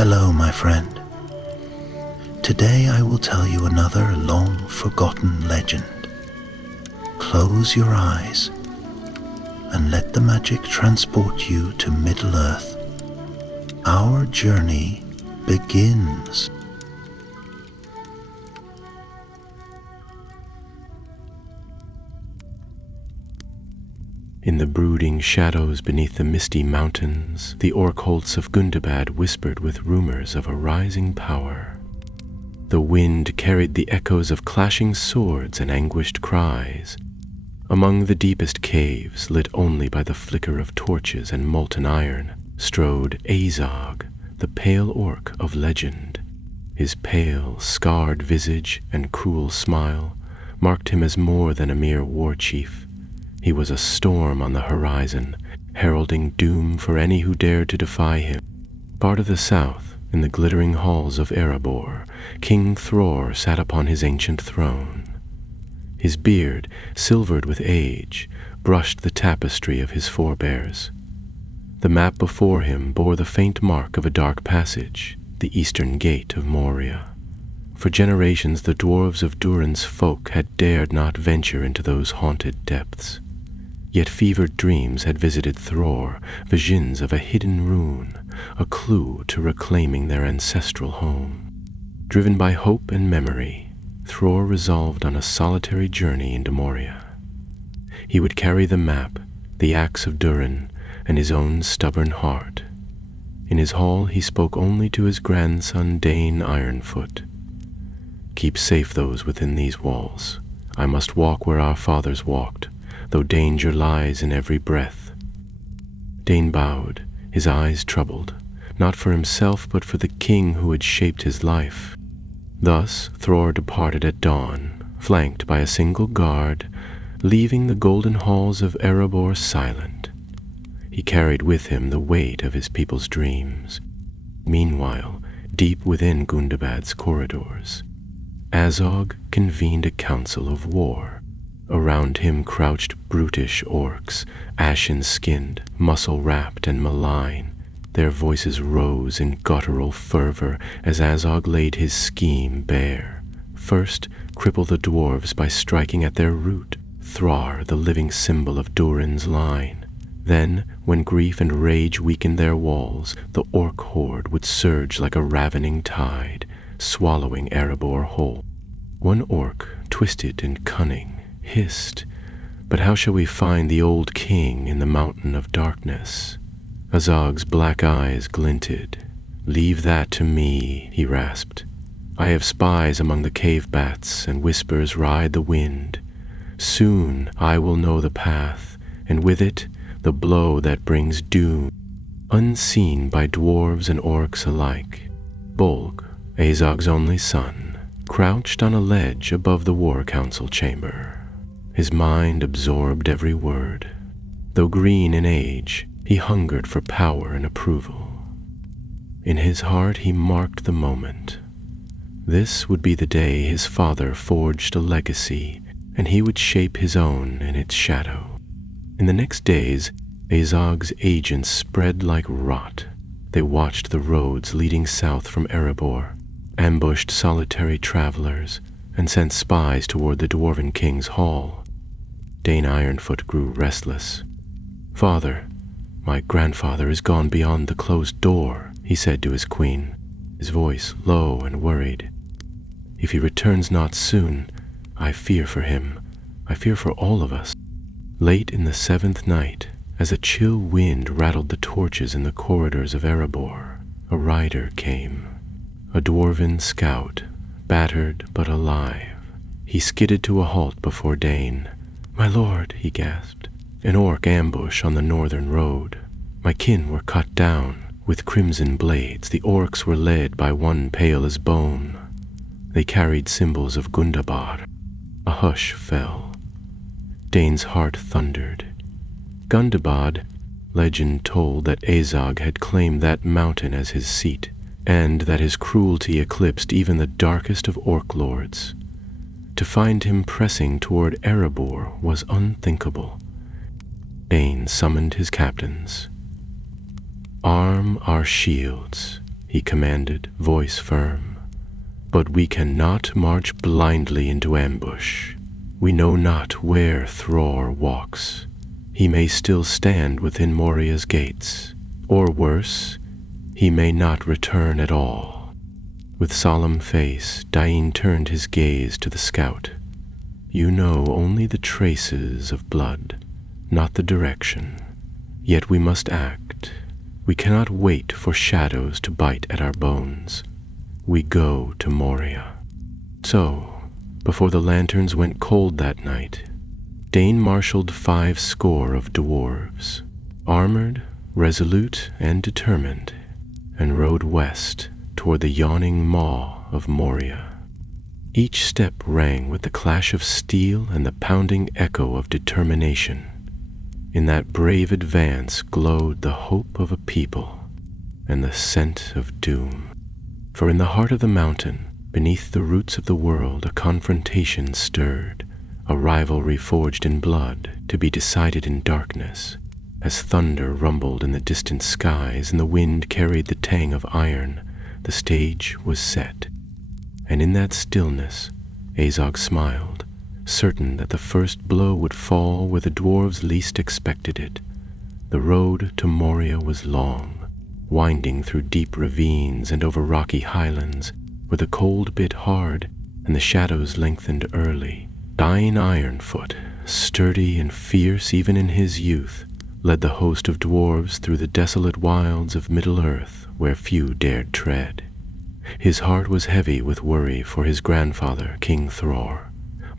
Hello, my friend. Today I will tell you another long-forgotten legend. Close your eyes and let the magic transport you to Middle-earth. Our journey begins. In the brooding shadows beneath the misty mountains, the orc-holts of Gundabad whispered with rumors of a rising power. The wind carried the echoes of clashing swords and anguished cries. Among the deepest caves, lit only by the flicker of torches and molten iron, strode Azog, the pale orc of legend. His pale, scarred visage and cruel smile marked him as more than a mere war chief. He was a storm on the horizon, heralding doom for any who dared to defy him. Part of the south, in the glittering halls of Erebor, King Thror sat upon his ancient throne. His beard, silvered with age, brushed the tapestry of his forebears. The map before him bore the faint mark of a dark passage, the eastern gate of Moria. For generations the dwarves of Durin's folk had dared not venture into those haunted depths. Yet fevered dreams had visited Thror, visions of a hidden rune, a clue to reclaiming their ancestral home. Driven by hope and memory, Thror resolved on a solitary journey into Moria. He would carry the map, the axe of Durin, and his own stubborn heart. In his hall he spoke only to his grandson Dane Ironfoot. "Keep safe those within these walls. I must walk where our fathers walked, though danger lies in every breath." Dane bowed, his eyes troubled, not for himself but for the king who had shaped his life. Thus Thror departed at dawn, flanked by a single guard, leaving the golden halls of Erebor silent. He carried with him the weight of his people's dreams. Meanwhile, deep within Gundabad's corridors, Azog convened a council of war. Around him crouched brutish orcs, ashen-skinned, muscle-wrapped, and malign. Their voices rose in guttural fervor as Azog laid his scheme bare. First, cripple the dwarves by striking at their root, Thrar, the living symbol of Durin's line. Then, when grief and rage weakened their walls, the orc horde would surge like a ravening tide, swallowing Erebor whole. One orc, twisted and cunning, hissed, "But how shall we find the old king in the mountain of darkness?" Azog's black eyes glinted. "Leave that to me," he rasped. "I have spies among the cave bats, and whispers ride the wind. Soon I will know the path, and with it the blow that brings doom." Unseen by dwarves and orcs alike, Bolg, Azog's only son, crouched on a ledge above the war council chamber. His mind absorbed every word. Though green in age, he hungered for power and approval. In his heart he marked the moment. This would be the day his father forged a legacy, and he would shape his own in its shadow. In the next days, Azog's agents spread like rot. They watched the roads leading south from Erebor, ambushed solitary travelers, and sent spies toward the Dwarven King's hall. Dane Ironfoot grew restless. "Father, my grandfather is gone beyond the closed door," he said to his queen, his voice low and worried. "If he returns not soon, I fear for him. I fear for all of us." Late in the 7th night, as a chill wind rattled the torches in the corridors of Erebor, a rider came. A dwarven scout, battered but alive. He skidded to a halt before Dane. "My lord," he gasped, "an orc ambush on the northern road. My kin were cut down. With crimson blades, the orcs were led by one pale as bone. They carried symbols of Gundabad." A hush fell. Dane's heart thundered. Gundabad, legend told that Azog had claimed that mountain as his seat, and that his cruelty eclipsed even the darkest of orc lords. To find him pressing toward Erebor was unthinkable. Dane summoned his captains. "Arm our shields. he commanded, voice firm. "But we cannot march blindly into ambush. We know not where Thror walks. He may still stand within Moria's gates, or worse, he may not return at all." With solemn face, Dain turned his gaze to the scout. "You know only the traces of blood, not the direction. Yet we must act. We cannot wait for shadows to bite at our bones. We go to Moria." So, before the lanterns went cold that night, Dain marshaled 50 of dwarves, armored, resolute, and determined, and rode west toward the yawning maw of Moria. Each step rang with the clash of steel and the pounding echo of determination. In that brave advance glowed the hope of a people and the scent of doom. For in the heart of the mountain, beneath the roots of the world, a confrontation stirred, a rivalry forged in blood to be decided in darkness. As thunder rumbled in the distant skies and the wind carried the tang of iron, the stage was set. And in that stillness, Azog smiled, certain that the first blow would fall where the dwarves least expected it. The road to Moria was long, winding through deep ravines and over rocky highlands, where the cold bit hard and the shadows lengthened early. Dain Ironfoot, sturdy and fierce even in his youth, led the host of dwarves through the desolate wilds of Middle-earth where few dared tread. His heart was heavy with worry for his grandfather, King Thror,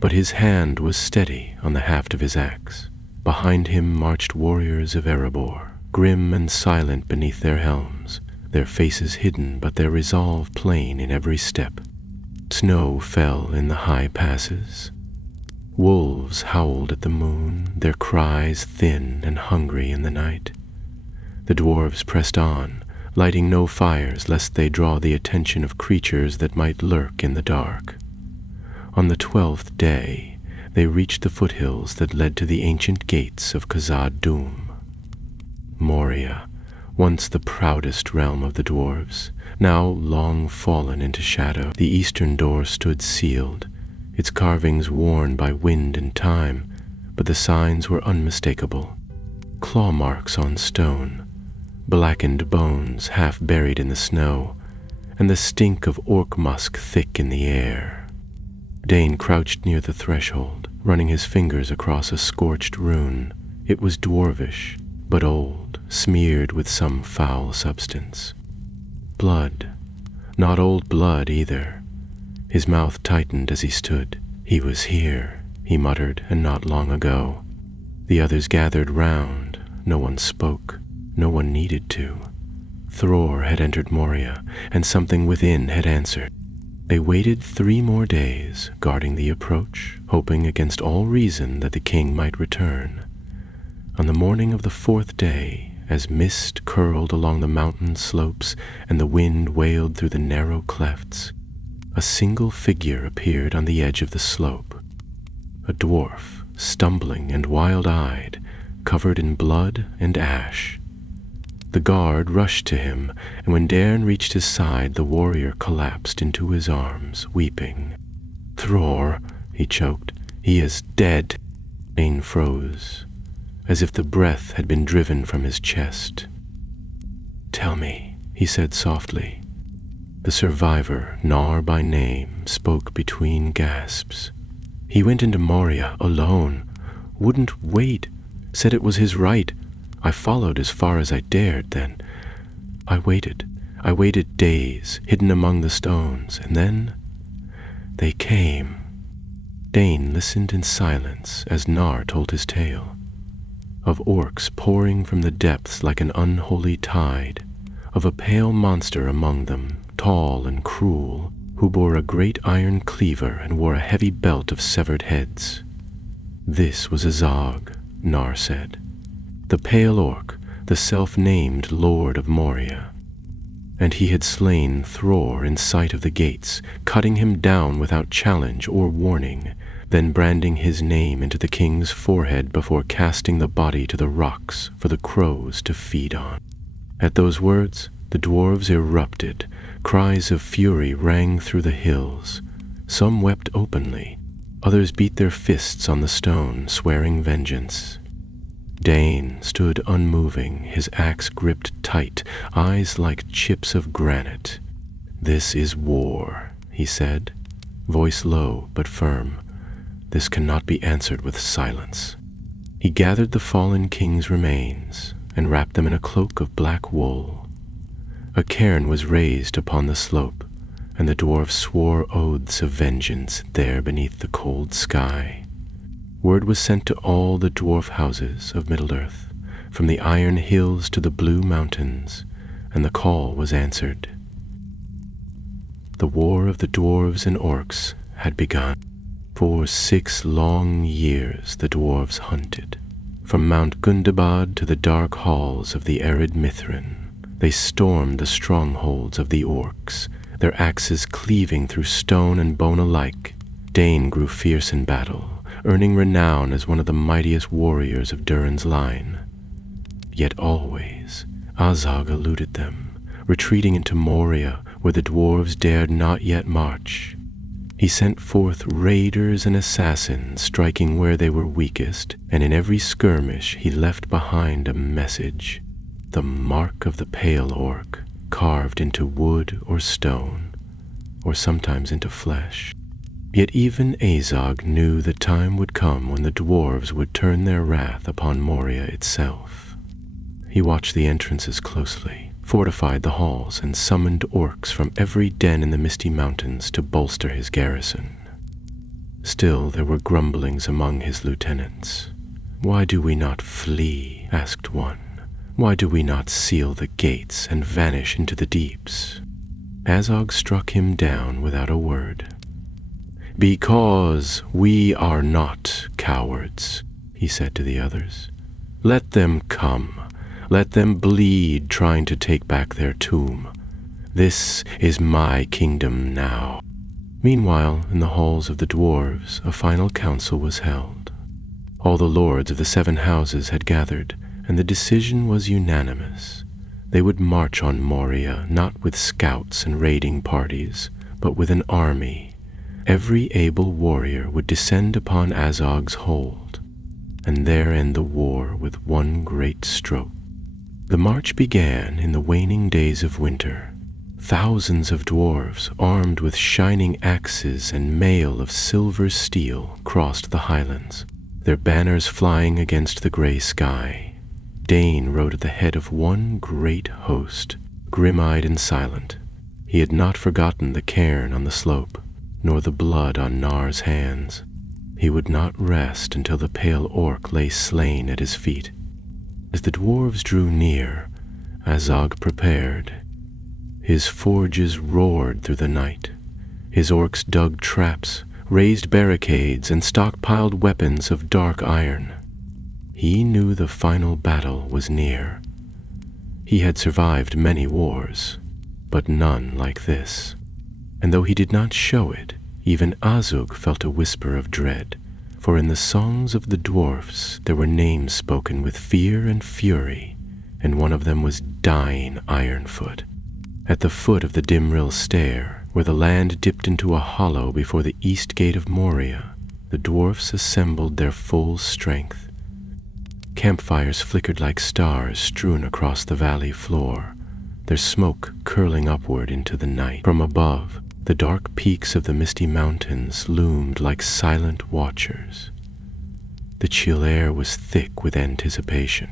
but his hand was steady on the haft of his axe. Behind him marched warriors of Erebor, grim and silent beneath their helms, their faces hidden but their resolve plain in every step. Snow fell in the high passes. Wolves howled at the moon, their cries thin and hungry in the night. The dwarves pressed on, lighting no fires lest they draw the attention of creatures that might lurk in the dark. On the 12th day, they reached the foothills that led to the ancient gates of Khazad-dûm. Moria, once the proudest realm of the dwarves, now long fallen into shadow. The eastern door stood sealed, its carvings worn by wind and time, but the signs were unmistakable. Claw marks on stone, blackened bones half buried in the snow, and the stink of orc musk thick in the air. Dain crouched near the threshold, running his fingers across a scorched rune. It was dwarvish, but old, smeared with some foul substance. Blood. Not old blood either. His mouth tightened as he stood. "He was here," he muttered, "and not long ago." The others gathered round. No one spoke. No one needed to. Thror had entered Moria, and something within had answered. They waited 3 more days, guarding the approach, hoping against all reason that the king might return. On the morning of the 4th day, as mist curled along the mountain slopes and the wind wailed through the narrow clefts, a single figure appeared on the edge of the slope. A dwarf, stumbling and wild-eyed, covered in blood and ash. The guard rushed to him, and when Dain reached his side, the warrior collapsed into his arms, weeping. "Thror," he choked, "he is dead." Dain froze, as if the breath had been driven from his chest. "Tell me," he said softly. The survivor, Nar by name, spoke between gasps. "He went into Moria alone, wouldn't wait, said it was his right. I followed as far as I dared, then. I waited days, hidden among the stones, and then they came." Dain listened in silence as Nar told his tale. Of orcs pouring from the depths like an unholy tide, of a pale monster among them, tall and cruel, who bore a great iron cleaver and wore a heavy belt of severed heads. "This was Azog," Nar said. "The pale orc, the self-named Lord of Moria. And he had slain Thror in sight of the gates, cutting him down without challenge or warning, then branding his name into the king's forehead before casting the body to the rocks for the crows to feed on." At those words, The dwarves erupted. Cries of fury rang through the hills. Some wept openly. Others beat their fists on the stone, swearing vengeance. Dane stood unmoving, his axe gripped tight, eyes like chips of granite. "This is war," he said, voice low but firm. "This cannot be answered with silence." He gathered the fallen king's remains and wrapped them in a cloak of black wool. A cairn was raised upon the slope, and the dwarves swore oaths of vengeance there beneath the cold sky. Word was sent to all the dwarf houses of Middle-earth, from the iron hills to the blue mountains, and the call was answered. The war of the dwarves and orcs had begun. For 6 long years the dwarves hunted. From Mount Gundabad to the dark halls of the arid Mithrin, they stormed the strongholds of the orcs, their axes cleaving through stone and bone alike. Dane grew fierce in battle, earning renown as one of the mightiest warriors of Durin's line. Yet always Azog eluded them, retreating into Moria, where the dwarves dared not yet march. He sent forth raiders and assassins, striking where they were weakest, and in every skirmish he left behind a message, the mark of the pale orc, carved into wood or stone, or sometimes into flesh. Yet even Azog knew the time would come when the dwarves would turn their wrath upon Moria itself. He watched the entrances closely, fortified the halls, and summoned orcs from every den in the Misty Mountains to bolster his garrison. Still there were grumblings among his lieutenants. "Why do we not flee?" asked one. "Why do we not seal the gates and vanish into the deeps?" Azog struck him down without a word. "Because we are not cowards," he said to the others. "Let them come. Let them bleed trying to take back their tomb. This is my kingdom now." Meanwhile, in the halls of the dwarves, a final council was held. All the lords of the 7 houses had gathered, and the decision was unanimous. They would march on Moria, not with scouts and raiding parties, but with an army. Every able warrior would descend upon Azog's hold, and there end the war with one great stroke. The march began in the waning days of winter. Thousands of dwarves, armed with shining axes and mail of silver steel, crossed the highlands, their banners flying against the gray sky. Dane rode at the head of one great host, grim-eyed and silent. He had not forgotten the cairn on the slope, nor the blood on Nar's hands. He would not rest until the pale orc lay slain at his feet. As the dwarves drew near, Azog prepared. His forges roared through the night. His orcs dug traps, raised barricades, and stockpiled weapons of dark iron. He knew the final battle was near. He had survived many wars, but none like this. And though he did not show it, even Azog felt a whisper of dread. For in the songs of the dwarfs there were names spoken with fear and fury, and one of them was Dying Ironfoot. At the foot of the Dimrill Stair, where the land dipped into a hollow before the east gate of Moria, the dwarfs assembled their full strength. Campfires flickered like stars strewn across the valley floor, their smoke curling upward into the night. From above, the dark peaks of the Misty Mountains loomed like silent watchers. The chill air was thick with anticipation,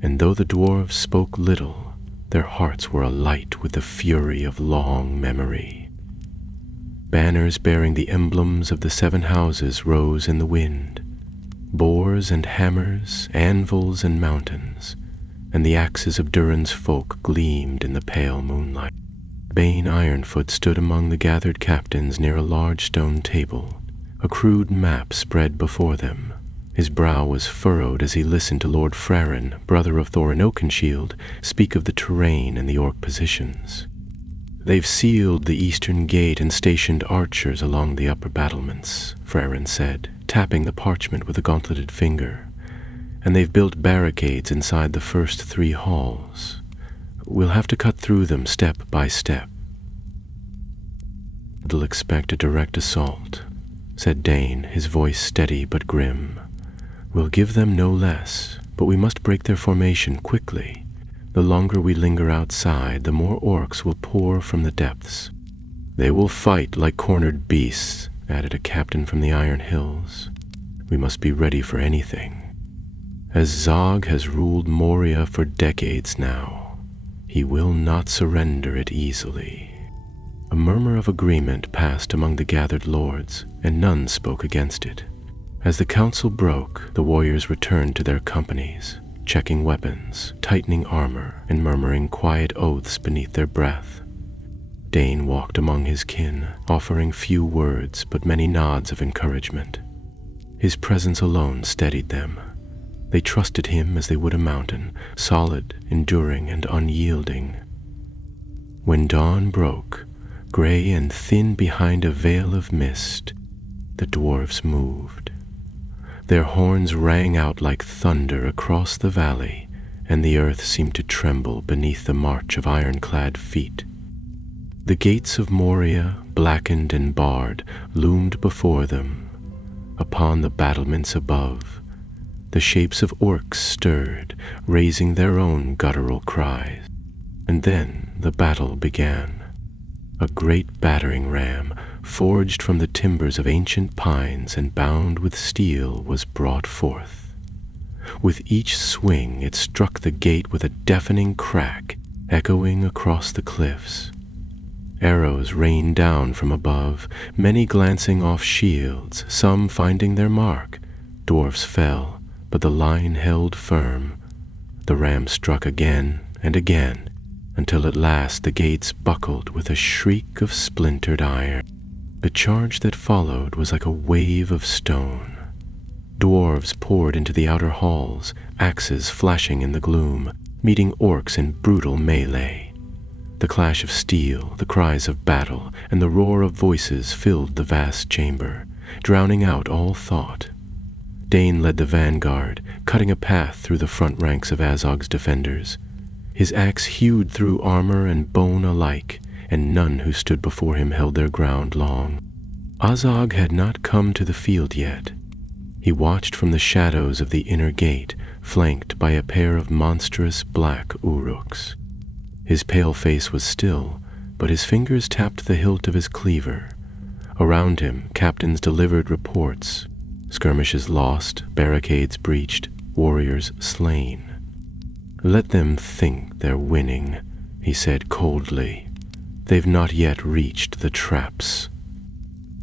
and though the dwarves spoke little, their hearts were alight with the fury of long memory. Banners bearing the emblems of the 7 houses rose in the wind. Boars and hammers, anvils and mountains, and the axes of Durin's folk gleamed in the pale moonlight. Bane Ironfoot stood among the gathered captains near a large stone table, a crude map spread before them. His brow was furrowed as he listened to Lord Frarren, brother of Thorin Oakenshield, speak of the terrain and the orc positions. "They've sealed the eastern gate and stationed archers along the upper battlements," Frarren said, tapping the parchment with a gauntleted finger. "And they've built barricades inside the first 3 halls. We'll have to cut through them step by step. They'll expect a direct assault, said Dane, his voice steady but grim. We'll give them no less, but we must break their formation quickly. The longer we linger outside, the more orcs will pour from the depths. They will fight like cornered beasts, added a captain from the Iron Hills. We must be ready for anything. As Azog has ruled Moria for decades now, he will not surrender it easily. A murmur of agreement passed among the gathered lords, and none spoke against it. As the council broke, the warriors returned to their companies, checking weapons, tightening armor, and murmuring quiet oaths beneath their breath. Dane walked among his kin, offering few words but many nods of encouragement. His presence alone steadied them. They trusted him as they would a mountain, solid, enduring, and unyielding. When dawn broke, gray and thin behind a veil of mist, the dwarves moved. Their horns rang out like thunder across the valley, and the earth seemed to tremble beneath the march of ironclad feet. The gates of Moria, blackened and barred, loomed before them. Upon the battlements above, the shapes of orcs stirred, raising their own guttural cries. And then the battle began. A great battering ram, forged from the timbers of ancient pines and bound with steel, was brought forth. With each swing it struck the gate with a deafening crack, echoing across the cliffs. Arrows rained down from above, many glancing off shields, some finding their mark. Dwarfs fell, but the line held firm. The ram struck again and again, until at last the gates buckled with a shriek of splintered iron. The charge that followed was like a wave of stone. Dwarves poured into the outer halls, axes flashing in the gloom, meeting orcs in brutal melee. The clash of steel, the cries of battle, and the roar of voices filled the vast chamber, drowning out all thought. Dane led the vanguard, cutting a path through the front ranks of Azog's defenders. His axe hewed through armor and bone alike, and none who stood before him held their ground long. Azog had not come to the field yet. He watched from the shadows of the inner gate, flanked by a pair of monstrous black uruks. His pale face was still, but his fingers tapped the hilt of his cleaver. Around him, captains delivered reports. Skirmishes lost, barricades breached, warriors slain. Let them think they're winning, he said coldly. They've not yet reached the traps.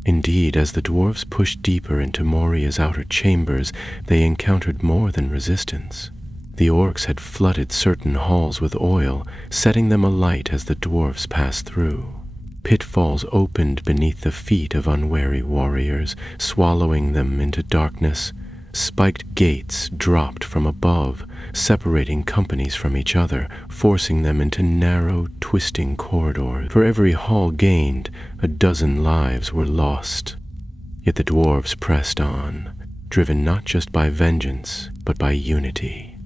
Indeed, as the dwarves pushed deeper into Moria's outer chambers, they encountered more than resistance. The orcs had flooded certain halls with oil, setting them alight as the dwarves passed through. Pitfalls opened beneath the feet of unwary warriors, swallowing them into darkness. Spiked gates dropped from above, separating companies from each other, forcing them into narrow, twisting corridors. For every hall gained, a dozen lives were lost. Yet the dwarves pressed on, driven not just by vengeance, but by unity.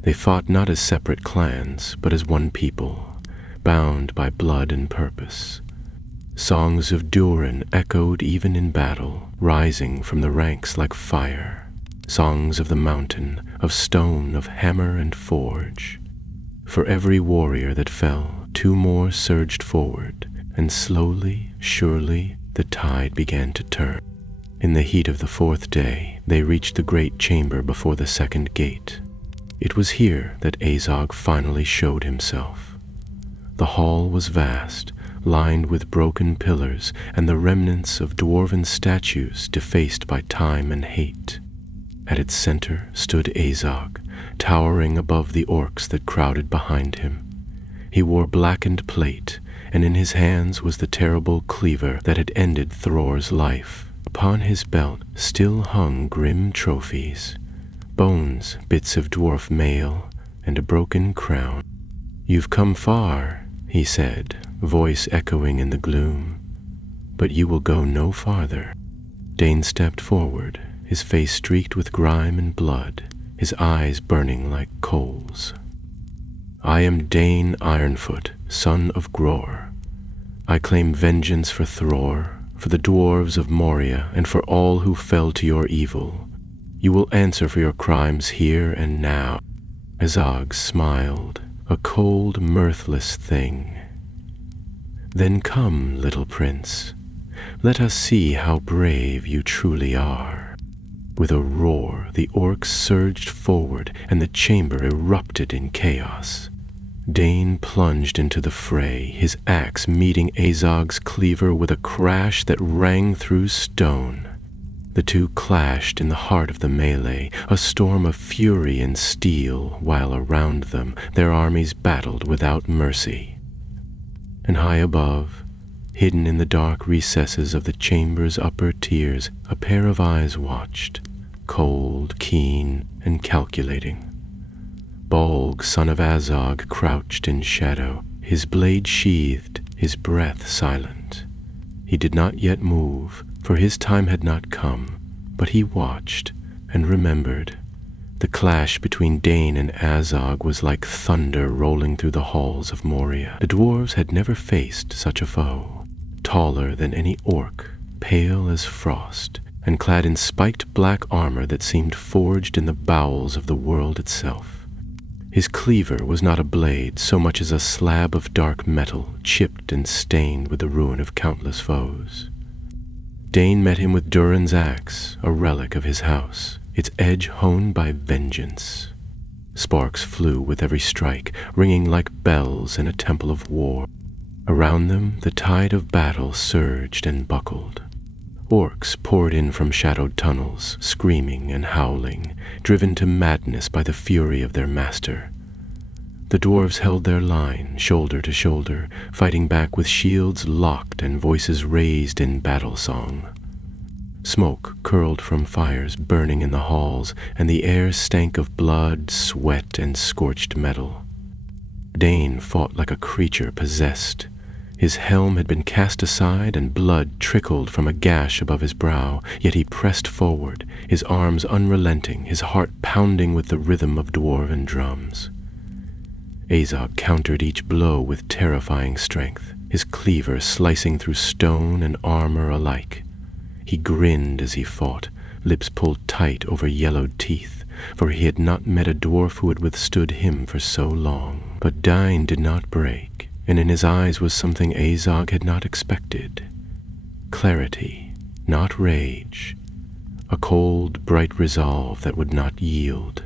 They fought not as separate clans, but as one people, bound by blood and purpose. Songs of Durin echoed even in battle, rising from the ranks like fire. Songs of the mountain, of stone, of hammer and forge. For every warrior that fell, two more surged forward, and slowly, surely, the tide began to turn. In the heat of the fourth day, they reached the great chamber before the second gate. It was here that Azog finally showed himself. The hall was vast, lined with broken pillars and the remnants of dwarven statues defaced by time and hate. At its center stood Azog, towering above the orcs that crowded behind him. He wore blackened plate, and in his hands was the terrible cleaver that had ended Thror's life. Upon his belt still hung grim trophies, bones, bits of dwarf mail, and a broken crown. "You've come far," he said, voice echoing in the gloom, "but you will go no farther." Dane stepped forward, his face streaked with grime and blood, his eyes burning like coals. I am Dane Ironfoot, son of Gror. I claim vengeance for Thror, for the dwarves of Moria, and for all who fell to your evil. You will answer for your crimes here and now." Azog smiled, a cold, mirthless thing. "Then come, little prince. Let us see how brave you truly are." With a roar, the orcs surged forward, and the chamber erupted in chaos. Dane plunged into the fray, his axe meeting Azog's cleaver with a crash that rang through stone. The two clashed in the heart of the melee, a storm of fury and steel, while around them their armies battled without mercy. And high above, hidden in the dark recesses of the chamber's upper tiers, a pair of eyes watched, cold, keen, and calculating. Bolg, son of Azog, crouched in shadow, his blade sheathed, his breath silent. He did not yet move, for his time had not come, but he watched and remembered. The clash between Dane and Azog was like thunder rolling through the halls of Moria. The dwarves had never faced such a foe. Taller than any orc, pale as frost, and clad in spiked black armor that seemed forged in the bowels of the world itself. His cleaver was not a blade so much as a slab of dark metal, chipped and stained with the ruin of countless foes. Dane met him with Durin's axe, a relic of his house, its edge honed by vengeance. Sparks flew with every strike, ringing like bells in a temple of war. Around them, the tide of battle surged and buckled. Orcs poured in from shadowed tunnels, screaming and howling, driven to madness by the fury of their master. The dwarves held their line, shoulder to shoulder, fighting back with shields locked and voices raised in battle song. Smoke curled from fires burning in the halls, and the air stank of blood, sweat, and scorched metal. Dane fought like a creature possessed. His helm had been cast aside, and blood trickled from a gash above his brow, yet he pressed forward, his arms unrelenting, his heart pounding with the rhythm of dwarven drums. Azog countered each blow with terrifying strength, his cleaver slicing through stone and armor alike. He grinned as he fought, lips pulled tight over yellowed teeth, for he had not met a dwarf who had withstood him for so long. But Dane did not break, and in his eyes was something Azog had not expected. Clarity, not rage, a cold, bright resolve that would not yield.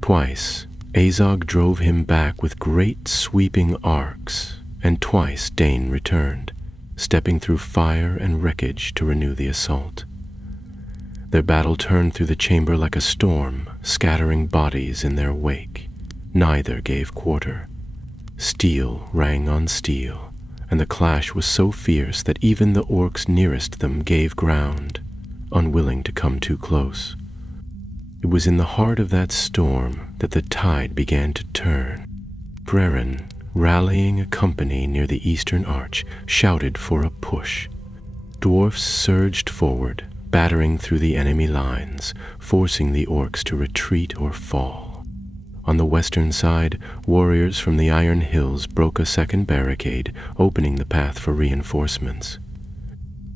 Twice, Azog drove him back with great sweeping arcs, and twice Dane returned, stepping through fire and wreckage to renew the assault. Their battle turned through the chamber like a storm, scattering bodies in their wake. Neither gave quarter. Steel rang on steel, and the clash was so fierce that even the orcs nearest them gave ground, unwilling to come too close. It was in the heart of that storm that the tide began to turn. Brerin, rallying a company near the eastern arch, shouted for a push. Dwarfs surged forward, battering through the enemy lines, forcing the orcs to retreat or fall. On the western side, warriors from the Iron Hills broke a second barricade, opening the path for reinforcements.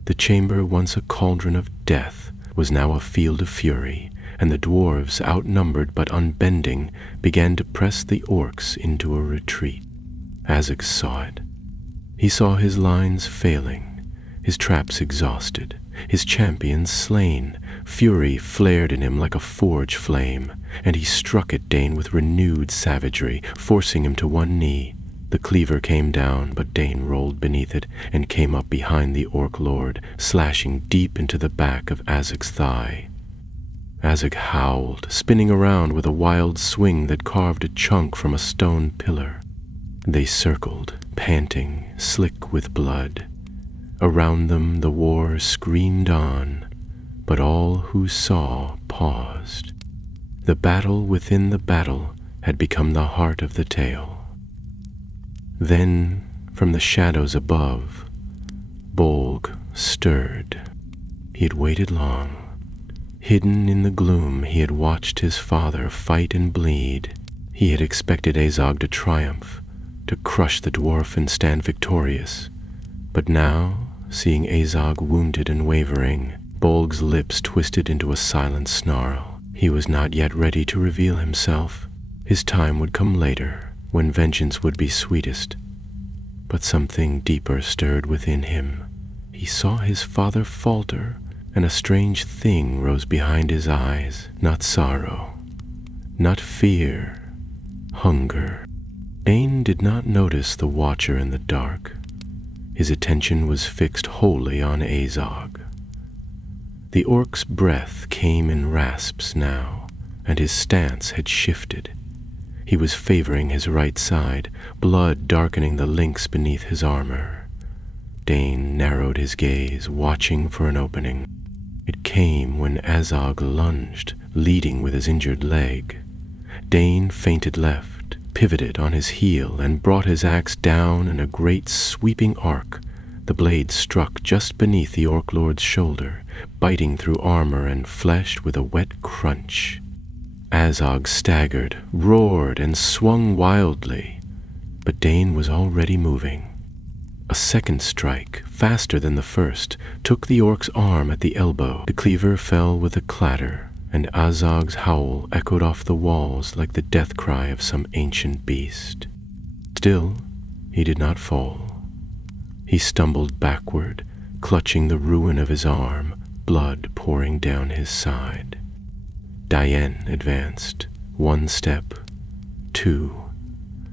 The chamber, once a cauldron of death, was now a field of fury, and the dwarves, outnumbered but unbending, began to press the orcs into a retreat. Azog saw it. He saw his lines failing, his traps exhausted, his champions slain. Fury flared in him like a forge flame, and he struck at Dane with renewed savagery, forcing him to one knee. The cleaver came down, but Dane rolled beneath it and came up behind the orc lord, slashing deep into the back of Azog's thigh. Azog howled, spinning around with a wild swing that carved a chunk from a stone pillar. They circled, panting, slick with blood. Around them the war screamed on, but all who saw paused. The battle within the battle had become the heart of the tale. Then, from the shadows above, Bolg stirred. He had waited long. Hidden in the gloom, he had watched his father fight and bleed. He had expected Azog to triumph, to crush the dwarf and stand victorious. But now, seeing Azog wounded and wavering, Bolg's lips twisted into a silent snarl. He was not yet ready to reveal himself. His time would come later, when vengeance would be sweetest. But something deeper stirred within him. He saw his father falter, and a strange thing rose behind his eyes. Not sorrow, not fear, hunger. Dain did not notice the watcher in the dark. His attention was fixed wholly on Azog. The orc's breath came in rasps now, and his stance had shifted. He was favoring his right side, blood darkening the links beneath his armor. Dain narrowed his gaze, watching for an opening. It came when Azog lunged, leading with his injured leg. Dain feinted left, pivoted on his heel, and brought his axe down in a great sweeping arc. The blade struck just beneath the Orc Lord's shoulder, biting through armor and flesh with a wet crunch. Azog staggered, roared, and swung wildly, but Dain was already moving. A second strike, faster than the first, took the orc's arm at the elbow. The cleaver fell with a clatter, and Azog's howl echoed off the walls like the death cry of some ancient beast. Still, he did not fall. He stumbled backward, clutching the ruin of his arm, blood pouring down his side. Diane advanced, 1 step, 2.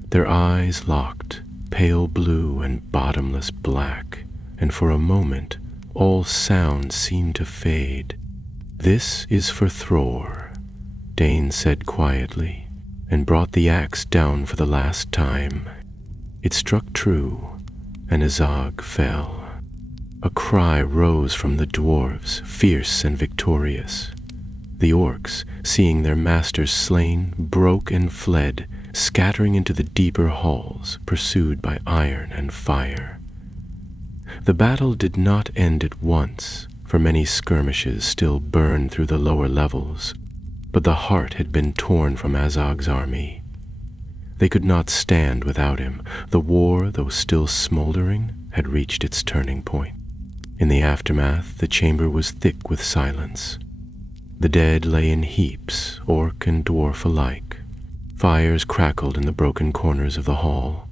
Their eyes locked, pale blue and bottomless black, and for a moment all sound seemed to fade. "This is for Thror," Dain said quietly, and brought the axe down for the last time. It struck true, and Azog fell. A cry rose from the dwarves, fierce and victorious. The orcs, seeing their masters slain, broke and fled, scattering into the deeper halls, pursued by iron and fire. The battle did not end at once, for many skirmishes still burned through the lower levels, but the heart had been torn from Azog's army. They could not stand without him. The war, though still smoldering, had reached its turning point. In the aftermath, the chamber was thick with silence. The dead lay in heaps, orc and dwarf alike. Fires crackled in the broken corners of the hall.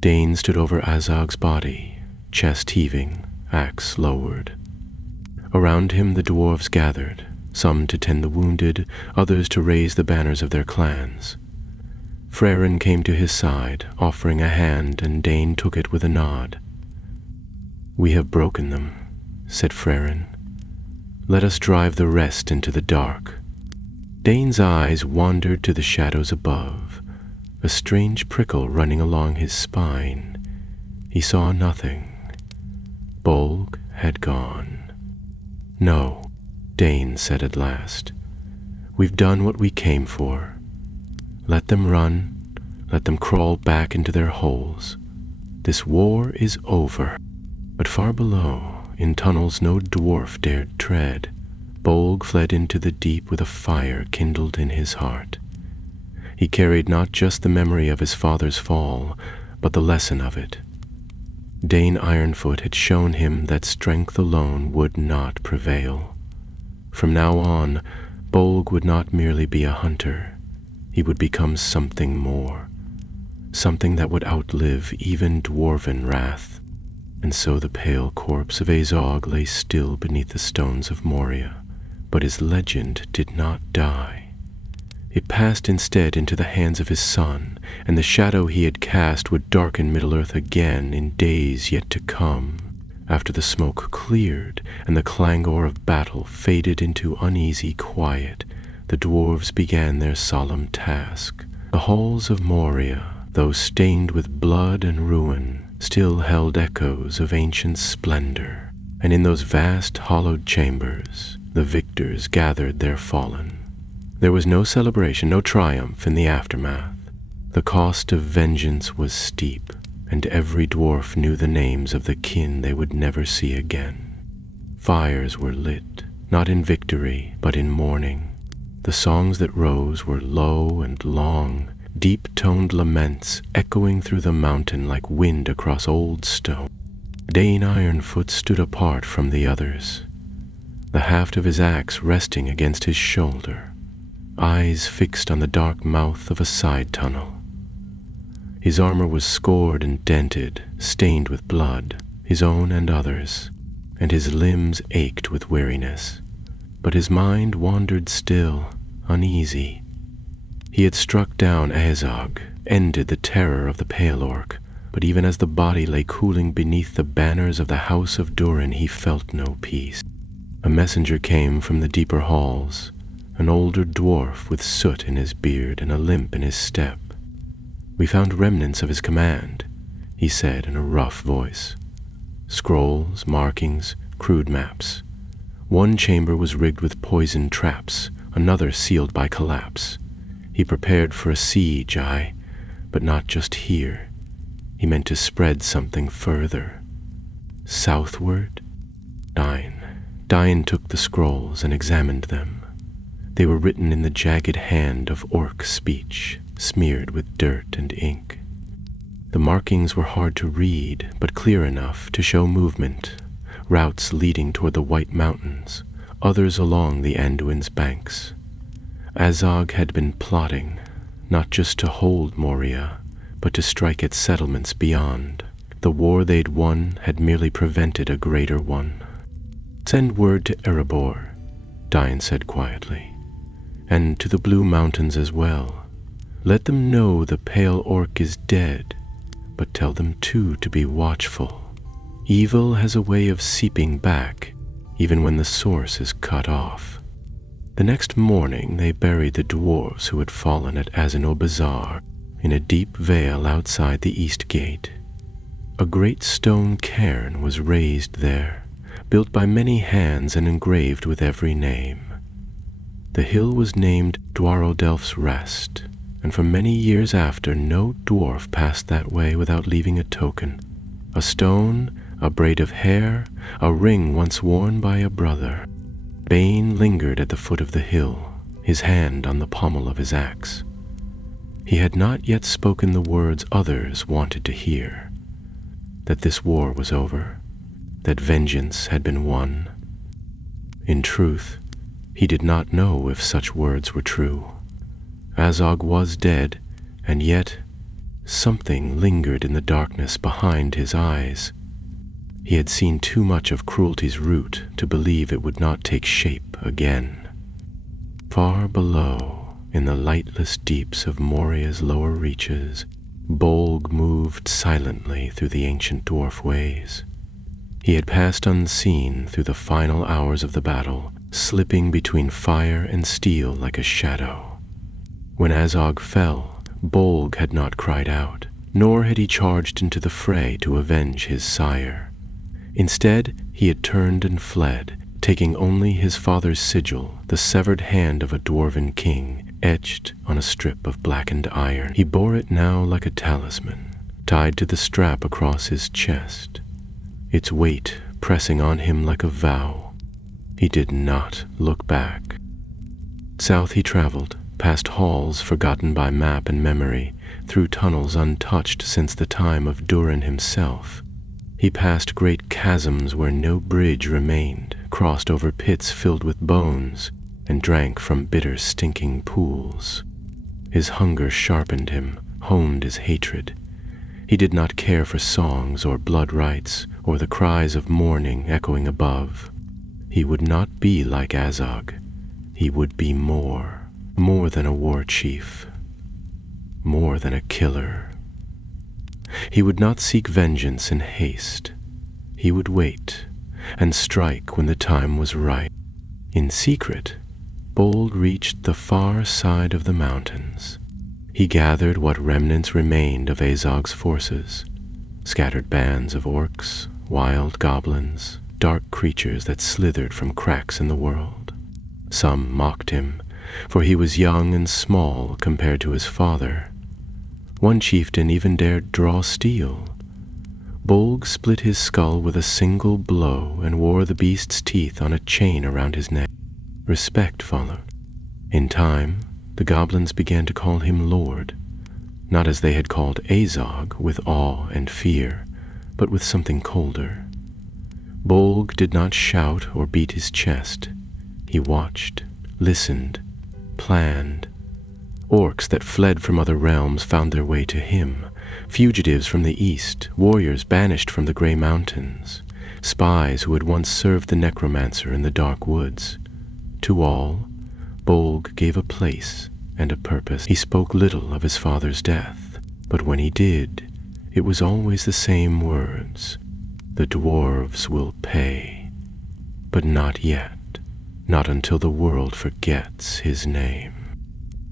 Dain stood over Azog's body, chest heaving, axe lowered. Around him the dwarves gathered, some to tend the wounded, others to raise the banners of their clans. Frerin came to his side, offering a hand, and Dain took it with a nod. "We have broken them," said Frerin. "Let us drive the rest into the dark." Dain's eyes wandered to the shadows above, a strange prickle running along his spine. He saw nothing. Bolg had gone. "No," Dain said at last. "We've done what we came for. Let them run, let them crawl back into their holes. This war is over." But far below, in tunnels no dwarf dared tread, Bolg fled into the deep with a fire kindled in his heart. He carried not just the memory of his father's fall, but the lesson of it. Dain Ironfoot had shown him that strength alone would not prevail. From now on, Bolg would not merely be a hunter. He would become something more, something that would outlive even dwarven wrath. And so the pale corpse of Azog lay still beneath the stones of Moria, but his legend did not die. It passed instead into the hands of his son, and the shadow he had cast would darken Middle-earth again in days yet to come. After the smoke cleared and the clangor of battle faded into uneasy quiet, the dwarves began their solemn task. The halls of Moria, though stained with blood and ruin, still held echoes of ancient splendor, and in those vast hollowed chambers, the victors gathered their fallen. There was no celebration, no triumph in the aftermath. The cost of vengeance was steep, and every dwarf knew the names of the kin they would never see again. Fires were lit, not in victory, but in mourning. The songs that rose were low and long, deep-toned laments echoing through the mountain like wind across old stone. Dane Ironfoot stood apart from the others, the haft of his axe resting against his shoulder, eyes fixed on the dark mouth of a side tunnel. His armor was scored and dented, stained with blood, his own and others, and his limbs ached with weariness. But his mind wandered still, uneasy. He had struck down Azog, ended the terror of the Pale Orc, but even as the body lay cooling beneath the banners of the House of Durin, he felt no peace. A messenger came from the deeper halls, an older dwarf with soot in his beard and a limp in his step. "We found remnants of his command," he said in a rough voice. Scrolls, markings, crude maps. One chamber was rigged with poison traps, another sealed by collapse. He prepared for a siege, but not just here. He meant to spread something further. Southward? Dain took the scrolls and examined them. They were written in the jagged hand of orc speech, smeared with dirt and ink. The markings were hard to read, but clear enough to show movement, routes leading toward the White Mountains, others along the Anduin's banks. Azog had been plotting, not just to hold Moria, but to strike at settlements beyond. The war they'd won had merely prevented a greater one. "Send word to Erebor," Dain said quietly, "and to the Blue Mountains as well. Let them know the Pale Orc is dead, but tell them too to be watchful. Evil has a way of seeping back, even when the source is cut off." The next morning they buried the dwarves who had fallen at Azinor Bazaar in a deep vale outside the east gate. A great stone cairn was raised there, built by many hands and engraved with every name. The hill was named Dwarodelf's Rest, and for many years after no dwarf passed that way without leaving a token. A stone, a braid of hair, a ring once worn by a brother. Bane lingered at the foot of the hill, his hand on the pommel of his axe. He had not yet spoken the words others wanted to hear. That this war was over, that vengeance had been won. In truth, he did not know if such words were true. Azog was dead, and yet something lingered in the darkness behind his eyes. He had seen too much of cruelty's root to believe it would not take shape again. Far below, in the lightless deeps of Moria's lower reaches, Bolg moved silently through the ancient dwarf ways. He had passed unseen through the final hours of the battle, slipping between fire and steel like a shadow. When Azog fell, Bolg had not cried out, nor had he charged into the fray to avenge his sire. Instead, he had turned and fled, taking only his father's sigil, the severed hand of a dwarven king, etched on a strip of blackened iron. He bore it now like a talisman, tied to the strap across his chest, its weight pressing on him like a vow. He did not look back. South he traveled, past halls forgotten by map and memory, through tunnels untouched since the time of Durin himself. He passed great chasms where no bridge remained, crossed over pits filled with bones, and drank from bitter, stinking pools. His hunger sharpened him, honed his hatred. He did not care for songs or blood rites or the cries of mourning echoing above. He would not be like Azog. He would be more than a war chief, more than a killer. He would not seek vengeance in haste. He would wait and strike when the time was right. In secret, Bold reached the far side of the mountains. He gathered what remnants remained of Azog's forces, scattered bands of orcs, wild goblins, dark creatures that slithered from cracks in the world. Some mocked him, for he was young and small compared to his father. One chieftain even dared draw steel. Bolg split his skull with a single blow and wore the beast's teeth on a chain around his neck. Respect followed. In time, the goblins began to call him Lord, not as they had called Azog, with awe and fear, but with something colder. Bolg did not shout or beat his chest. He watched, listened, planned. Orcs that fled from other realms found their way to him, fugitives from the east, warriors banished from the Grey Mountains, spies who had once served the necromancer in the dark woods. To all, Bolg gave a place and a purpose. He spoke little of his father's death, but when he did, it was always the same words. The dwarves will pay, but not yet, not until the world forgets his name.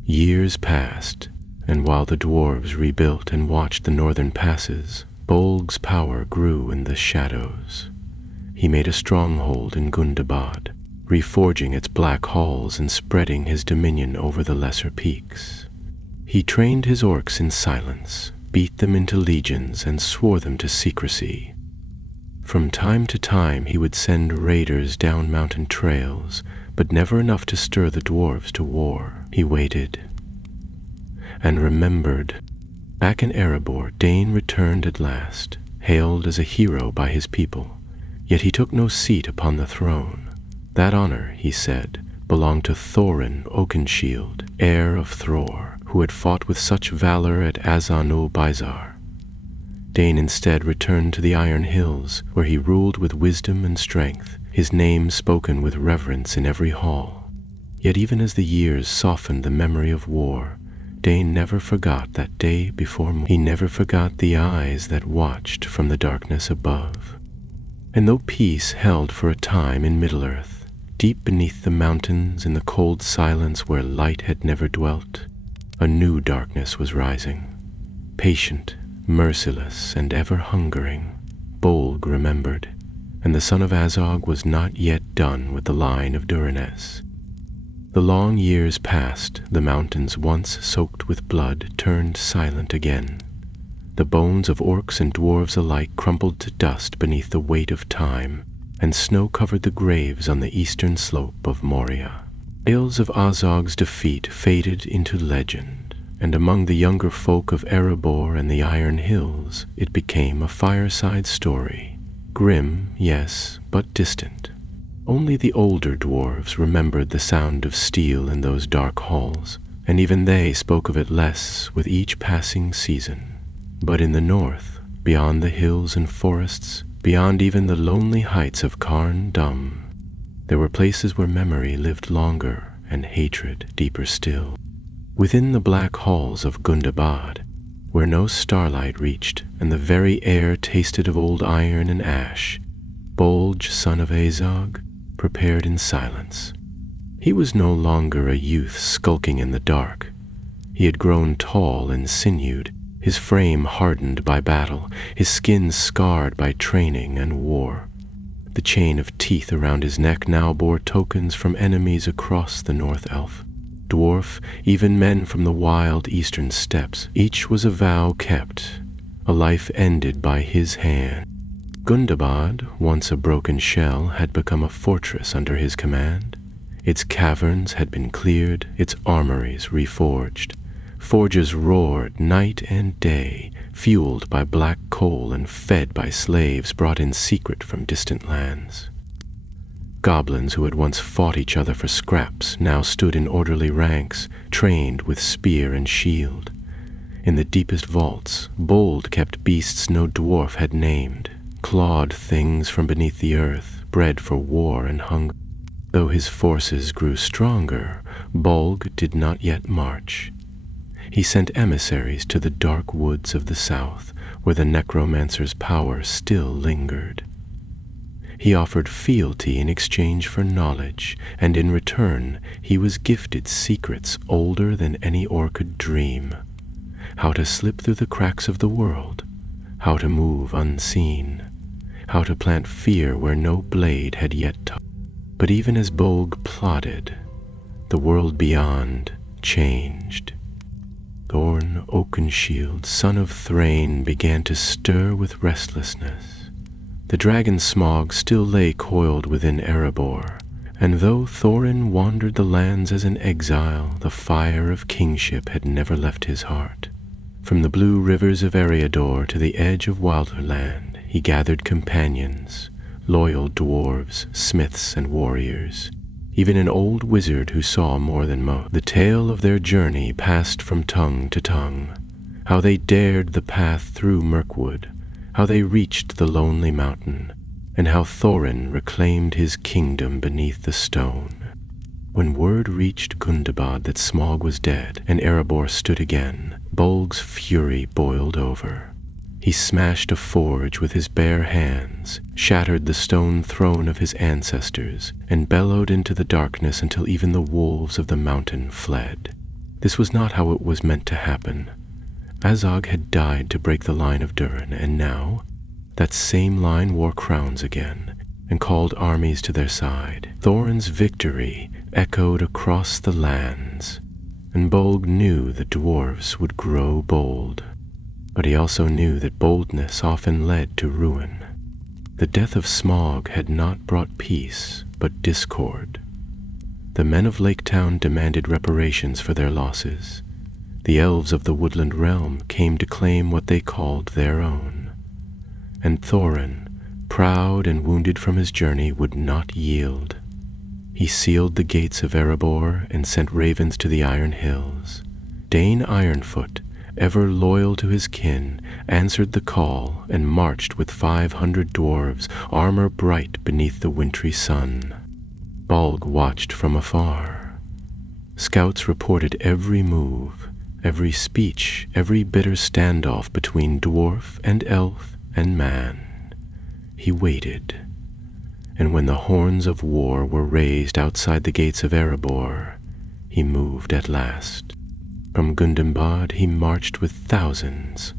Years passed, and while the dwarves rebuilt and watched the northern passes, Bolg's power grew in the shadows. He made a stronghold in Gundabad, reforging its black halls and spreading his dominion over the lesser peaks. He trained his orcs in silence, beat them into legions, and swore them to secrecy. From time to time he would send raiders down mountain trails, but never enough to stir the dwarves to war. He waited and remembered. Back in Erebor, Dane returned at last, hailed as a hero by his people, yet he took no seat upon the throne. That honor, he said, belonged to Thorin Oakenshield, heir of Thror, who had fought with such valor at Azan-ul-Bizar. Dane instead returned to the Iron Hills, where he ruled with wisdom and strength, his name spoken with reverence in every hall. Yet even as the years softened the memory of war, Dane never forgot that day before morn. He never forgot the eyes that watched from the darkness above. And though peace held for a time in Middle-earth, deep beneath the mountains in the cold silence where light had never dwelt, a new darkness was rising. Patient, merciless, and ever hungering, Bolg remembered, and the son of Azog was not yet done with the line of Durinez. The long years passed, the mountains once soaked with blood turned silent again. The bones of orcs and dwarves alike crumpled to dust beneath the weight of time, and snow covered the graves on the eastern slope of Moria. Tales of Azog's defeat faded into legend, and among the younger folk of Erebor and the Iron Hills, it became a fireside story. Grim, yes, but distant. Only the older dwarves remembered the sound of steel in those dark halls, and even they spoke of it less with each passing season. But in the north, beyond the hills and forests, beyond even the lonely heights of Carn Dum, there were places where memory lived longer and hatred deeper still. Within the black halls of Gundabad, where no starlight reached and the very air tasted of old iron and ash, Bolg, son of Azog, prepared in silence. He was no longer a youth skulking in the dark. He had grown tall and sinewed, his frame hardened by battle, his skin scarred by training and war. The chain of teeth around his neck now bore tokens from enemies across the North Elf. Dwarf, even men from the wild eastern steppes. Each was a vow kept, a life ended by his hand. Gundabad, once a broken shell, had become a fortress under his command. Its caverns had been cleared, its armories reforged. Forges roared night and day, fueled by black coal and fed by slaves brought in secret from distant lands. Goblins who had once fought each other for scraps now stood in orderly ranks, trained with spear and shield. In the deepest vaults, Bolg kept beasts no dwarf had named, clawed things from beneath the earth, bred for war and hunger. Though his forces grew stronger, Bolg did not yet march. He sent emissaries to the dark woods of the south, where the necromancer's power still lingered. He offered fealty in exchange for knowledge, and in return he was gifted secrets older than any orc could dream. How to slip through the cracks of the world, how to move unseen, how to plant fear where no blade had yet touched. But even as Bolg plodded, the world beyond changed. Thorn Oakenshield, son of Thrain, began to stir with restlessness. The dragon smog still lay coiled within Erebor, and though Thorin wandered the lands as an exile, the fire of kingship had never left his heart. From the blue rivers of Eriador to the edge of Wilderland, he gathered companions, loyal dwarves, smiths, and warriors, even an old wizard who saw more than most. The tale of their journey passed from tongue to tongue, how they dared the path through Mirkwood, how they reached the lonely mountain, and how Thorin reclaimed his kingdom beneath the stone. When word reached Gundabad that Smaug was dead and Erebor stood again, Bolg's fury boiled over. He smashed a forge with his bare hands, shattered the stone throne of his ancestors, and bellowed into the darkness until even the wolves of the mountain fled. This was not how it was meant to happen. Azog had died to break the line of Durin, and now that same line wore crowns again and called armies to their side. Thorin's victory echoed across the lands, and Bolg knew the dwarves would grow bold. But he also knew that boldness often led to ruin. The death of Smaug had not brought peace, but discord. The men of Lake Town demanded reparations for their losses. The elves of the woodland realm came to claim what they called their own. And Thorin, proud and wounded from his journey, would not yield. He sealed the gates of Erebor and sent ravens to the Iron Hills. Dane Ironfoot, ever loyal to his kin, answered the call and marched with 500 dwarves, armor bright beneath the wintry sun. Bolg watched from afar. Scouts reported every move, every speech, every bitter standoff between dwarf and elf and man. He waited, and when the horns of war were raised outside the gates of Erebor, he moved at last. From Gundabad he marched with thousands,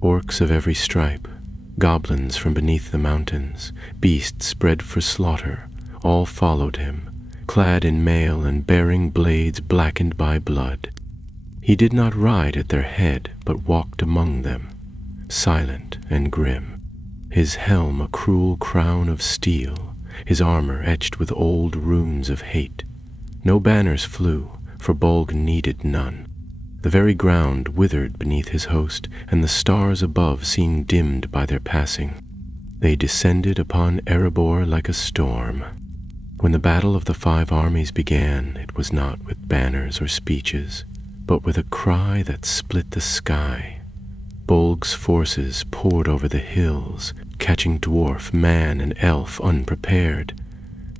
orcs of every stripe, goblins from beneath the mountains, beasts bred for slaughter, all followed him, clad in mail and bearing blades blackened by blood. He did not ride at their head, but walked among them, silent and grim, his helm a cruel crown of steel, his armor etched with old runes of hate. No banners flew, for Bolg needed none. The very ground withered beneath his host, and the stars above seemed dimmed by their passing. They descended upon Erebor like a storm. When the battle of the 5 armies began, it was not with banners or speeches, but with a cry that split the sky. Bolg's forces poured over the hills, catching dwarf, man, and elf unprepared.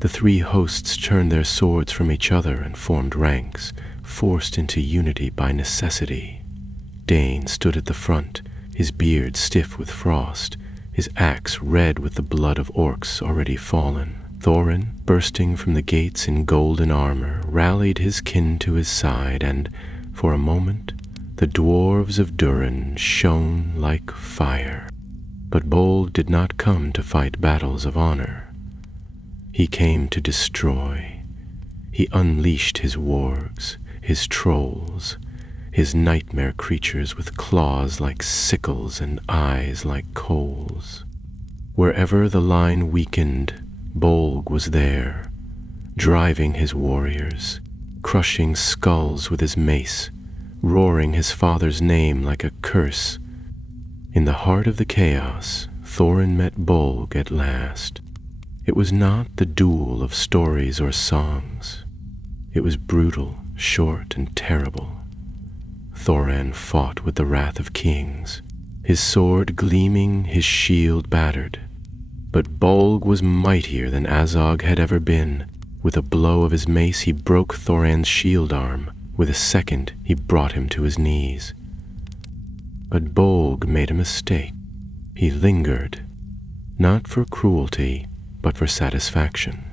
The 3 hosts turned their swords from each other and formed ranks, forced into unity by necessity. Dane stood at the front, his beard stiff with frost, his axe red with the blood of orcs already fallen. Thorin, bursting from the gates in golden armor, rallied his kin to his side, and, for a moment, the dwarves of Durin shone like fire. But Bolg did not come to fight battles of honor. He came to destroy. He unleashed his wargs, his trolls, his nightmare creatures with claws like sickles and eyes like coals. Wherever the line weakened, Bolg was there, driving his warriors, crushing skulls with his mace, roaring his father's name like a curse. In the heart of the chaos, Thorin met Bolg at last. It was not the duel of stories or songs. It was brutal, short, and terrible. Thorin fought with the wrath of kings, his sword gleaming, his shield battered. But Bolg was mightier than Azog had ever been. With a blow of his mace he broke Thorin's shield arm. With a second he brought him to his knees. But Bolg made a mistake. He lingered, not for cruelty, but for satisfaction,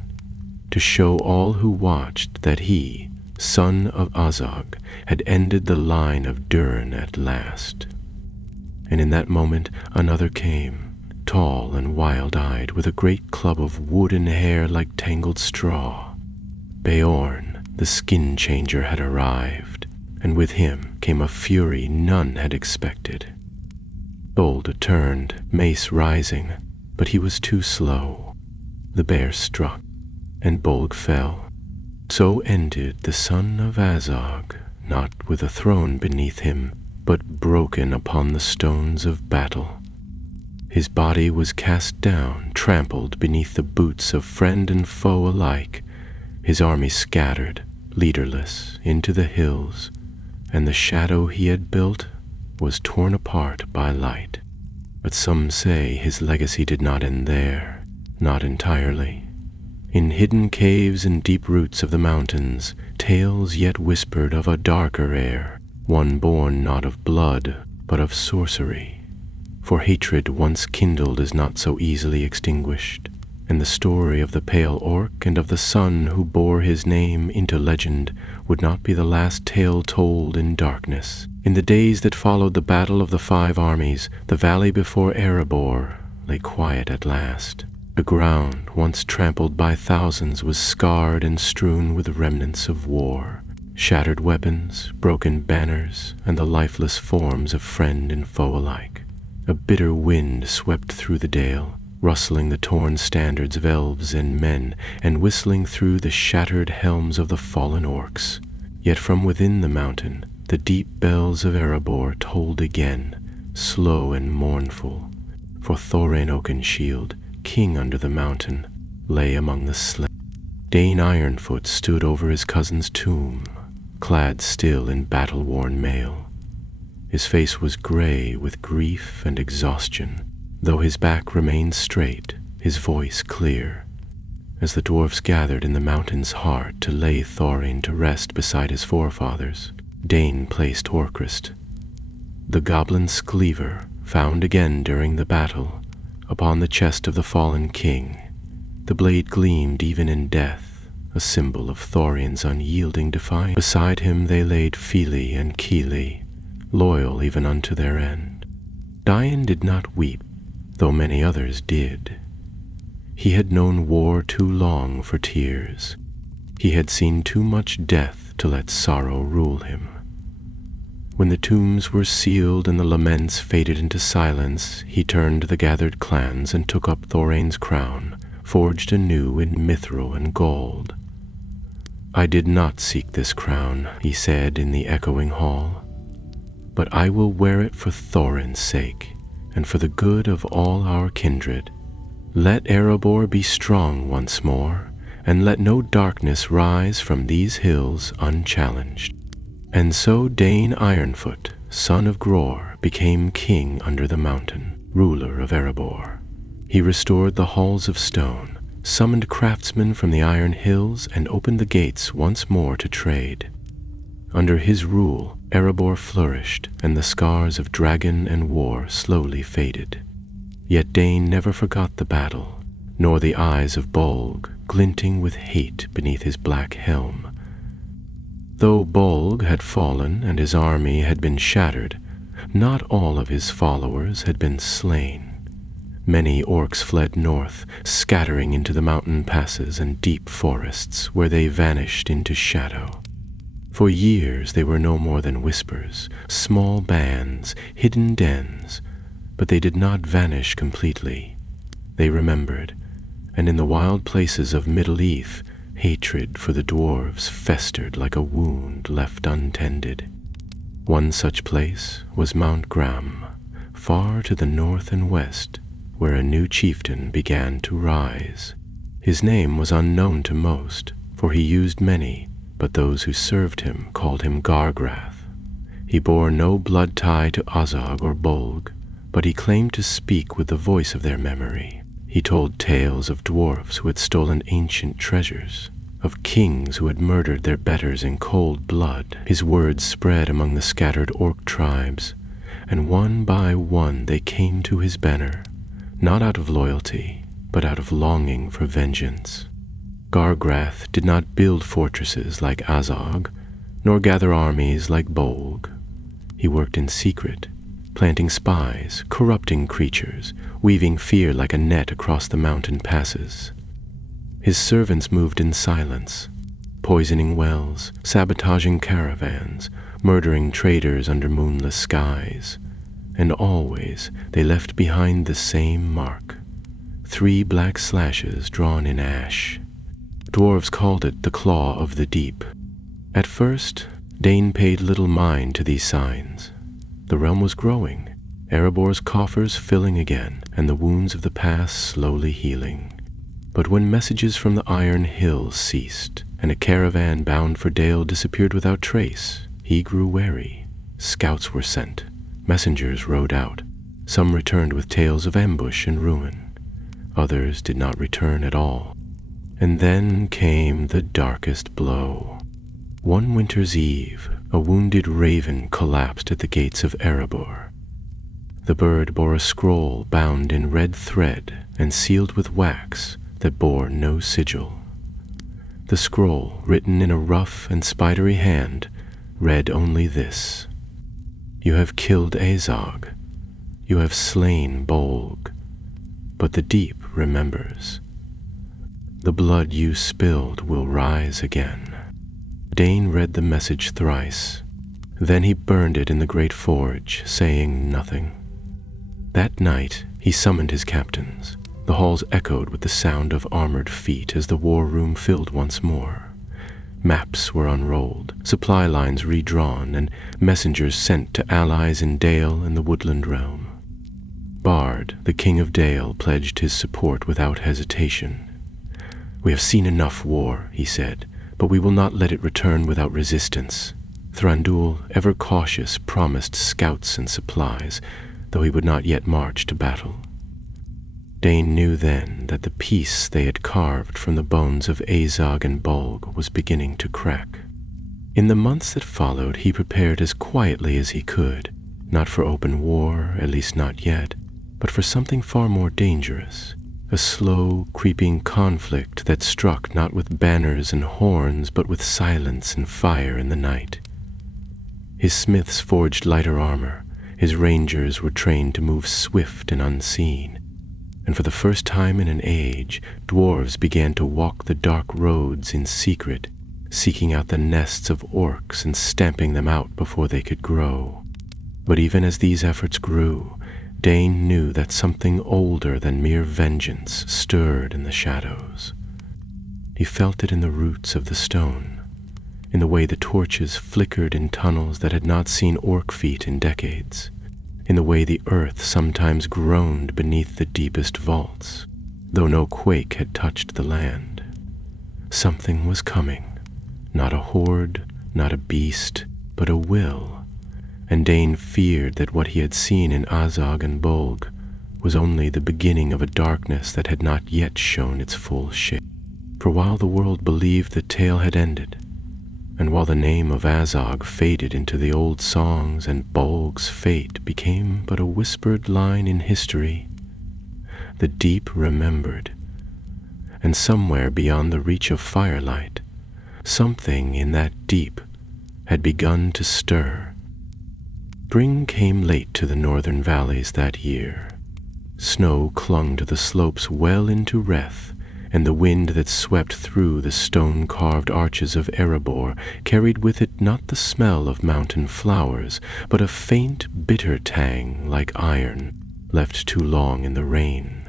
to show all who watched that he, son of Azog, had ended the line of Durin at last. And in that moment another came, tall and wild-eyed, with a great club of wooden hair like tangled straw. Beorn, the skin changer, had arrived, and with him came a fury none had expected. Bolg turned, mace rising, but he was too slow. The bear struck, and Bolg fell. So ended the son of Azog, not with a throne beneath him, but broken upon the stones of battle. His body was cast down, trampled beneath the boots of friend and foe alike, his army scattered, leaderless, into the hills, and the shadow he had built was torn apart by light. But some say his legacy did not end there, not entirely. In hidden caves and deep roots of the mountains, tales yet whispered of a darker heir, one born not of blood, but of sorcery. For hatred once kindled is not so easily extinguished, and the story of the pale orc and of the son who bore his name into legend would not be the last tale told in darkness. In the days that followed the battle of the 5 armies, the valley before Erebor lay quiet at last. The ground, once trampled by thousands, was scarred and strewn with remnants of war. Shattered weapons, broken banners, and the lifeless forms of friend and foe alike. A bitter wind swept through the dale, rustling the torn standards of elves and men, and whistling through the shattered helms of the fallen orcs. Yet from within the mountain, the deep bells of Erebor tolled again, slow and mournful, for Thorin Oakenshield, king under the mountain, lay among the slain. Dane Ironfoot stood over his cousin's tomb, clad still in battle-worn mail. His face was gray with grief and exhaustion, though his back remained straight, his voice clear. As the dwarfs gathered in the mountain's heart to lay Thorin to rest beside his forefathers, Dane placed Orcrist, the goblin Scleaver, found again during the battle, upon the chest of the fallen king. The blade gleamed even in death, a symbol of Thorin's unyielding defiance. Beside him they laid Fili and Kili, loyal even unto their end. Dian did not weep, though many others did. He had known war too long for tears. He had seen too much death to let sorrow rule him. When the tombs were sealed and the laments faded into silence, he turned to the gathered clans and took up Thorin's crown, forged anew in mithril and gold. "I did not seek this crown," he said in the echoing hall, "but I will wear it for Thorin's sake, and for the good of all our kindred. Let Erebor be strong once more, and let no darkness rise from these hills unchallenged." And so Dane Ironfoot, son of Gror, became king under the mountain, ruler of Erebor. He restored the halls of stone, summoned craftsmen from the Iron Hills, and opened the gates once more to trade. Under his rule, Erebor flourished, and the scars of dragon and war slowly faded. Yet Dane never forgot the battle, nor the eyes of Bolg glinting with hate beneath his black helm. Though Bolg had fallen and his army had been shattered, not all of his followers had been slain. Many orcs fled north, scattering into the mountain passes and deep forests, where they vanished into shadow. For years they were no more than whispers, small bands, hidden dens, but they did not vanish completely. They remembered, and in the wild places of Middle Earth, hatred for the dwarves festered like a wound left untended. One such place was Mount Gram, far to the north and west, where a new chieftain began to rise. His name was unknown to most, for he used many, but those who served him called him Gargrath. He bore no blood tie to Azog or Bolg, but he claimed to speak with the voice of their memory. He told tales of dwarfs who had stolen ancient treasures, of kings who had murdered their betters in cold blood. His words spread among the scattered orc tribes, and one by one they came to his banner, not out of loyalty, but out of longing for vengeance. Gargrath did not build fortresses like Azog, nor gather armies like Bolg. He worked in secret, planting spies, corrupting creatures, weaving fear like a net across the mountain passes. His servants moved in silence, poisoning wells, sabotaging caravans, murdering traders under moonless skies, and always they left behind the same mark, 3 black slashes drawn in ash. Dwarves called it the Claw of the Deep. At first, Dane paid little mind to these signs. The realm was growing, Erebor's coffers filling again, and the wounds of the past slowly healing. But when messages from the Iron Hills ceased, and a caravan bound for Dale disappeared without trace, he grew wary. Scouts were sent. Messengers rode out. Some returned with tales of ambush and ruin. Others did not return at all. And then came the darkest blow. One winter's eve, a wounded raven collapsed at the gates of Erebor. The bird bore a scroll bound in red thread and sealed with wax that bore no sigil. The scroll, written in a rough and spidery hand, read only this: "You have killed Azog. You have slain Bolg. But the deep remembers. The blood you spilled will rise again." Dane read the message thrice. Then he burned it in the great forge, saying nothing. That night he summoned his captains. The halls echoed with the sound of armored feet as the war room filled once more. Maps were unrolled, supply lines redrawn, and messengers sent to allies in Dale and the Woodland Realm. Bard, the king of Dale, pledged his support without hesitation. "We have seen enough war," he said, "but we will not let it return without resistance." Thranduil, ever cautious, promised scouts and supplies, though he would not yet march to battle. Dane knew then that the peace they had carved from the bones of Azog and Bolg was beginning to crack. In the months that followed, he prepared as quietly as he could, not for open war, at least not yet, but for something far more dangerous, a slow, creeping conflict that struck not with banners and horns, but with silence and fire in the night. His smiths forged lighter armor, his rangers were trained to move swift and unseen, and for the first time in an age, dwarves began to walk the dark roads in secret, seeking out the nests of orcs and stamping them out before they could grow. But even as these efforts grew, Dane knew that something older than mere vengeance stirred in the shadows. He felt it in the roots of the stone, in the way the torches flickered in tunnels that had not seen orc feet in decades, in the way the earth sometimes groaned beneath the deepest vaults, though no quake had touched the land. Something was coming, not a horde, not a beast, but a will, and Dane feared that what he had seen in Azog and Bolg was only the beginning of a darkness that had not yet shown its full shape. For while the world believed the tale had ended, and while the name of Azog faded into the old songs and Bolg's fate became but a whispered line in history, the deep remembered, and somewhere beyond the reach of firelight, something in that deep had begun to stir. Spring came late to the northern valleys that year. Snow clung to the slopes well into Reth, and the wind that swept through the stone-carved arches of Erebor carried with it not the smell of mountain flowers, but a faint, bitter tang like iron, left too long in the rain.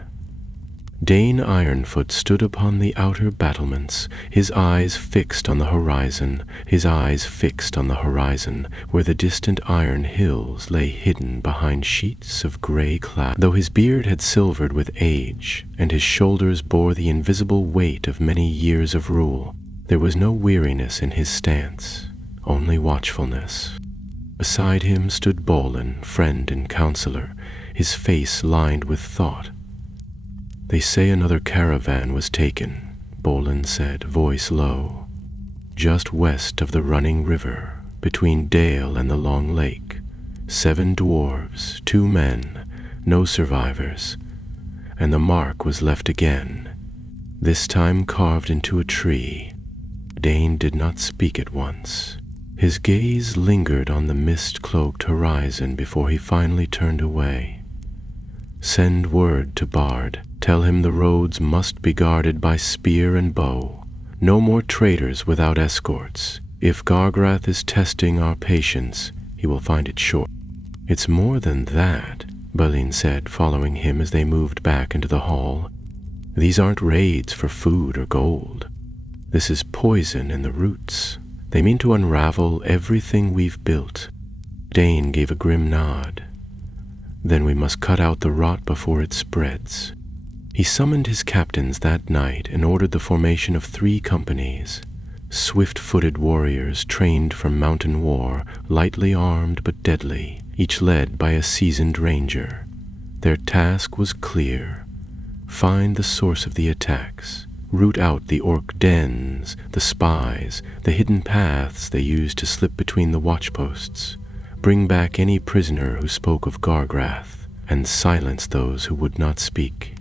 Dane Ironfoot stood upon the outer battlements, his eyes fixed on the horizon, where the distant iron hills lay hidden behind sheets of gray cloud. Though his beard had silvered with age, and his shoulders bore the invisible weight of many years of rule, there was no weariness in his stance, only watchfulness. Beside him stood Bolin, friend and counselor, his face lined with thought. "They say another caravan was taken," Bolin said, voice low, "just west of the running river, between Dale and the long lake. 7 dwarves, 2 men, no survivors, and the mark was left again, this time carved into a tree." Dane did not speak at once. His gaze lingered on the mist-cloaked horizon before he finally turned away. "Send word to Bard. Tell him the roads must be guarded by spear and bow. No more traders without escorts. If Gargrath is testing our patience, he will find it short." "It's more than that," Balin said, following him as they moved back into the hall. "These aren't raids for food or gold. This is poison in the roots. They mean to unravel everything we've built. Dane gave a grim nod. Then we must cut out the rot before it spreads. He summoned his captains that night and ordered the formation of 3 companies, swift-footed warriors trained from mountain war, lightly armed but deadly, each led by a seasoned ranger. Their task was clear: find the source of the attacks, root out the orc dens, the spies, the hidden paths they used to slip between the watchposts, bring back any prisoner who spoke of Gargrath, and silence those who would not speak.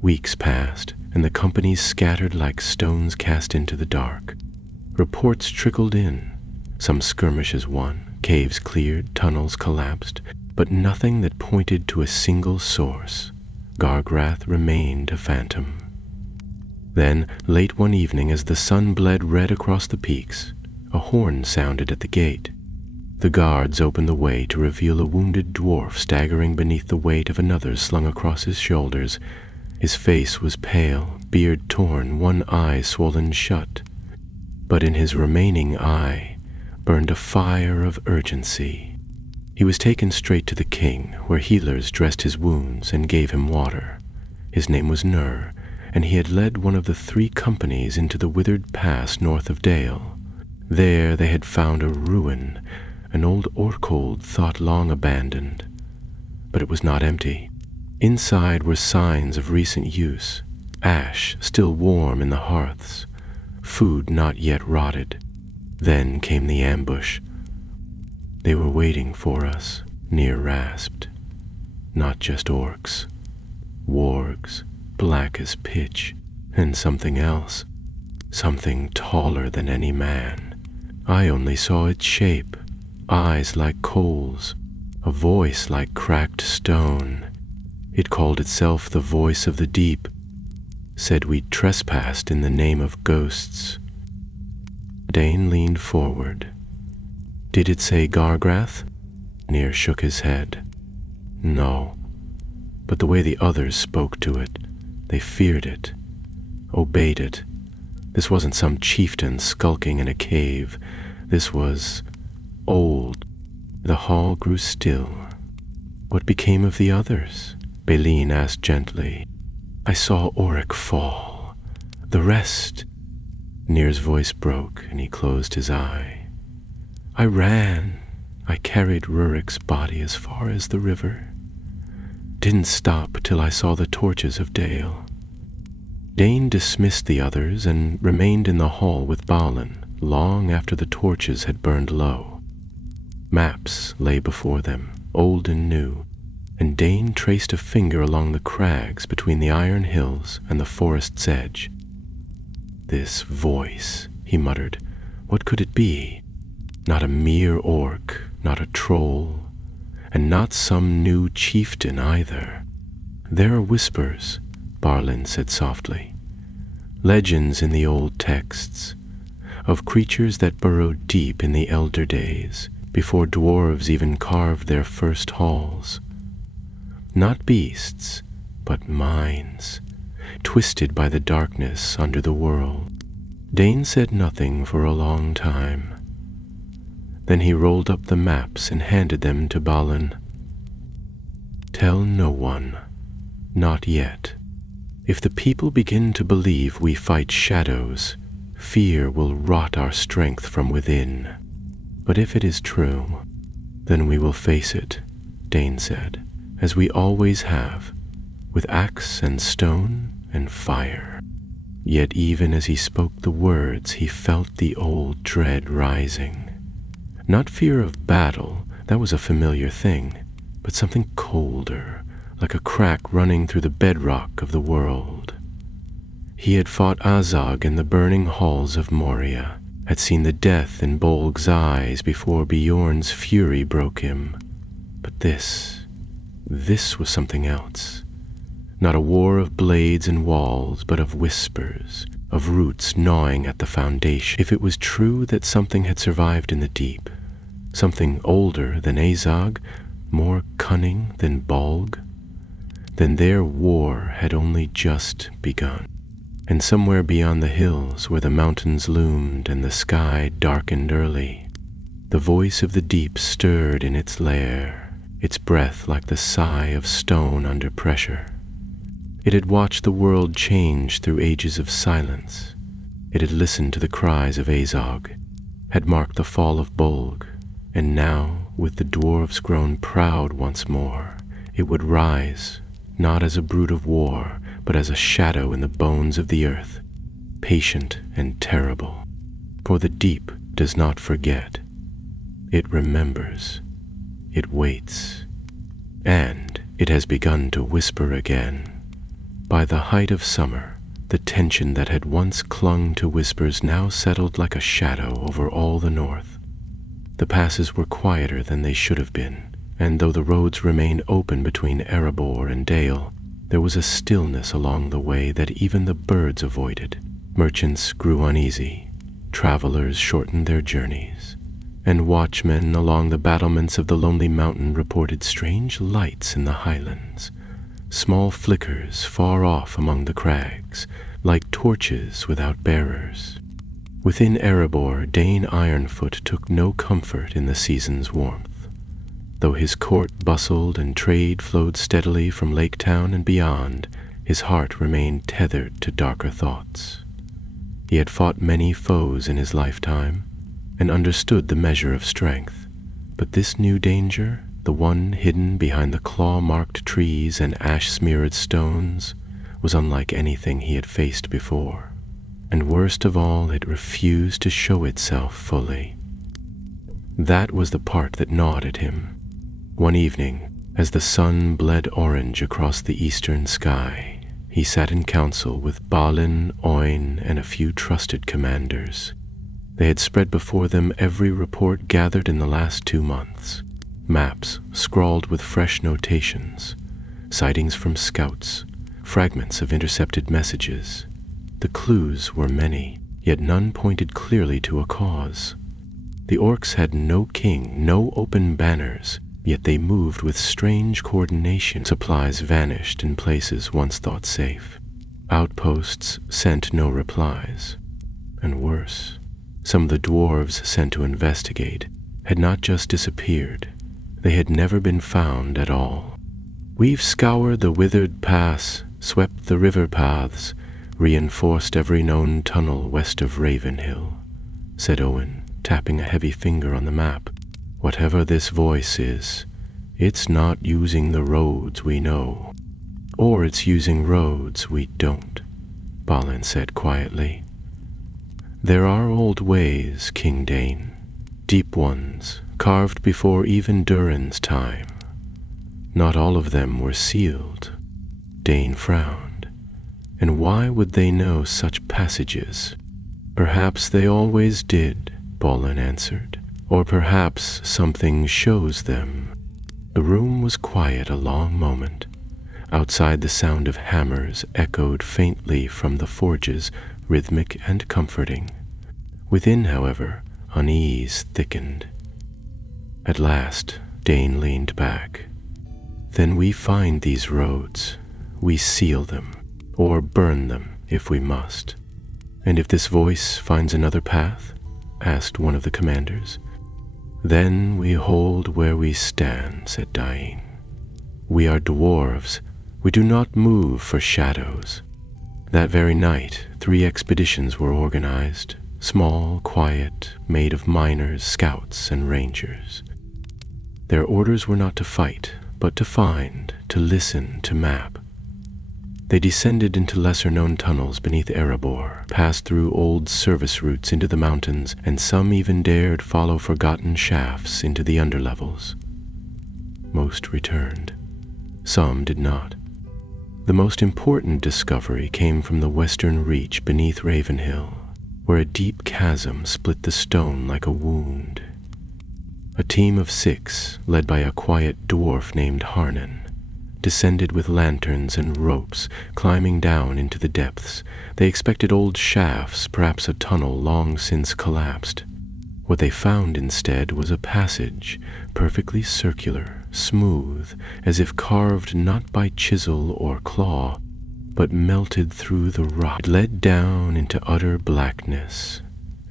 Weeks passed, and the companies scattered like stones cast into the dark. Reports trickled in. Some skirmishes won, caves cleared, tunnels collapsed, but nothing that pointed to a single source. Gargrath remained a phantom. Then, late one evening, as the sun bled red across the peaks, a horn sounded at the gate. The guards opened the way to reveal a wounded dwarf staggering beneath the weight of another slung across his shoulders. His face was pale, beard torn, one eye swollen shut. But in his remaining eye burned a fire of urgency. He was taken straight to the king, where healers dressed his wounds and gave him water. His name was Nur, and he had led one of the 3 companies into the withered pass north of Dale. There they had found a ruin, an old orkhold thought long abandoned. But it was not empty. Inside were signs of recent use, ash still warm in the hearths, food not yet rotted. Then came the ambush. They were waiting for us, Near rasped. Not just orcs, wargs, black as pitch, and something else, something taller than any man. I only saw its shape, eyes like coals, a voice like cracked stone. It called itself the voice of the deep, said we'd trespassed in the name of ghosts. Dane leaned forward. Did it say Gargrath? Near shook his head. No, but the way the others spoke to it, they feared it, obeyed it. This wasn't some chieftain skulking in a cave. This was old. The hall grew still. What became of the others? Baleen asked gently. I saw Auric fall. The rest... Near's voice broke, and he closed his eye. I ran. I carried Rurik's body as far as the river. Didn't stop till I saw the torches of Dale. Dane dismissed the others and remained in the hall with Balin long after the torches had burned low. Maps lay before them, old and new, and Dane traced a finger along the crags between the iron hills and the forest's edge. This voice, he muttered, what could it be? Not a mere orc, not a troll, and not some new chieftain either. There are whispers, Balin said softly, legends in the old texts, of creatures that burrowed deep in the elder days, before dwarves even carved their first halls. Not beasts, but minds, twisted by the darkness under the world. Dane said nothing for a long time. Then he rolled up the maps and handed them to Balin. Tell no one, not yet. If the people begin to believe we fight shadows, fear will rot our strength from within. But if it is true, then we will face it, Dane said, as we always have, with axe and stone and fire. Yet even as he spoke the words, he felt the old dread rising. Not fear of battle, that was a familiar thing, but something colder, like a crack running through the bedrock of the world. He had fought Azog in the burning halls of Moria, had seen the death in Bolg's eyes before Bjorn's fury broke him. But this was something else. Not a war of blades and walls, but of whispers, of roots gnawing at the foundation. If it was true that something had survived in the deep, something older than Azog, more cunning than Bolg, then their war had only just begun. And somewhere beyond the hills where the mountains loomed and the sky darkened early, The voice of the deep stirred in its lair, its breath like the sigh of stone under pressure. It had watched the world change through ages of silence. It had listened to the cries of Azog, had marked the fall of Bolg, and now, with the dwarves grown proud once more, it would rise, not as a brood of war, but as a shadow in the bones of the earth, patient and terrible. For the deep does not forget. It remembers. It waits. And it has begun to whisper again. By the height of summer, the tension that had once clung to whispers now settled like a shadow over all the north. The passes were quieter than they should have been, and though the roads remained open between Erebor and Dale, there was a stillness along the way that even the birds avoided. Merchants grew uneasy, travelers shortened their journeys, and watchmen along the battlements of the lonely mountain reported strange lights in the highlands, small flickers far off among the crags, like torches without bearers. Within Erebor, Dane Ironfoot took no comfort in the season's warmth. Though his court bustled and trade flowed steadily from Lake Town and beyond, his heart remained tethered to darker thoughts. He had fought many foes in his lifetime, and understood the measure of strength, but this new danger, the one hidden behind the claw-marked trees and ash-smeared stones, was unlike anything he had faced before, and worst of all, it refused to show itself fully. That was the part that gnawed at him. One evening, as the sun bled orange across the eastern sky, he sat in council with Balin, Oin, and a few trusted commanders. They had spread before them every report gathered in the last 2 months, maps scrawled with fresh notations, sightings from scouts, fragments of intercepted messages. The clues were many, yet none pointed clearly to a cause. The orcs had no king, no open banners, yet they moved with strange coordination. Supplies vanished in places once thought safe. Outposts sent no replies. And worse, some of the dwarves sent to investigate had not just disappeared, they had never been found at all. "We've scoured the withered pass, swept the river paths, reinforced every known tunnel west of Ravenhill," said Owen, tapping a heavy finger on the map. "Whatever this voice is, it's not using the roads we know, or it's using roads we don't," Balin said quietly. "There are old ways, King Dane, deep ones, carved before even Durin's time. Not all of them were sealed." Dane frowned. "And why would they know such passages?" "Perhaps they always did," Balin answered. "Or perhaps something shows them." The room was quiet a long moment. Outside, the sound of hammers echoed faintly from the forges, rhythmic and comforting. Within, however, unease thickened. At last, Dane leaned back. "Then we find these roads. We seal them, or burn them if we must." "And if this voice finds another path?" asked one of the commanders. "Then we hold where we stand," said Dain. "We are dwarves. We do not move for shadows." That very night, 3 expeditions were organized, small, quiet, made of miners, scouts, and rangers. Their orders were not to fight, but to find, to listen, to map. They descended into lesser-known tunnels beneath Erebor, passed through old service routes into the mountains, and some even dared follow forgotten shafts into the underlevels. Most returned. Some did not. The most important discovery came from the western reach beneath Ravenhill, where a deep chasm split the stone like a wound. A team of 6, led by a quiet dwarf named Harnan, descended with lanterns and ropes, climbing down into the depths. They expected old shafts, perhaps a tunnel long since collapsed. What they found instead was a passage, perfectly circular, smooth, as if carved not by chisel or claw, but melted through the rock. It led down into utter blackness,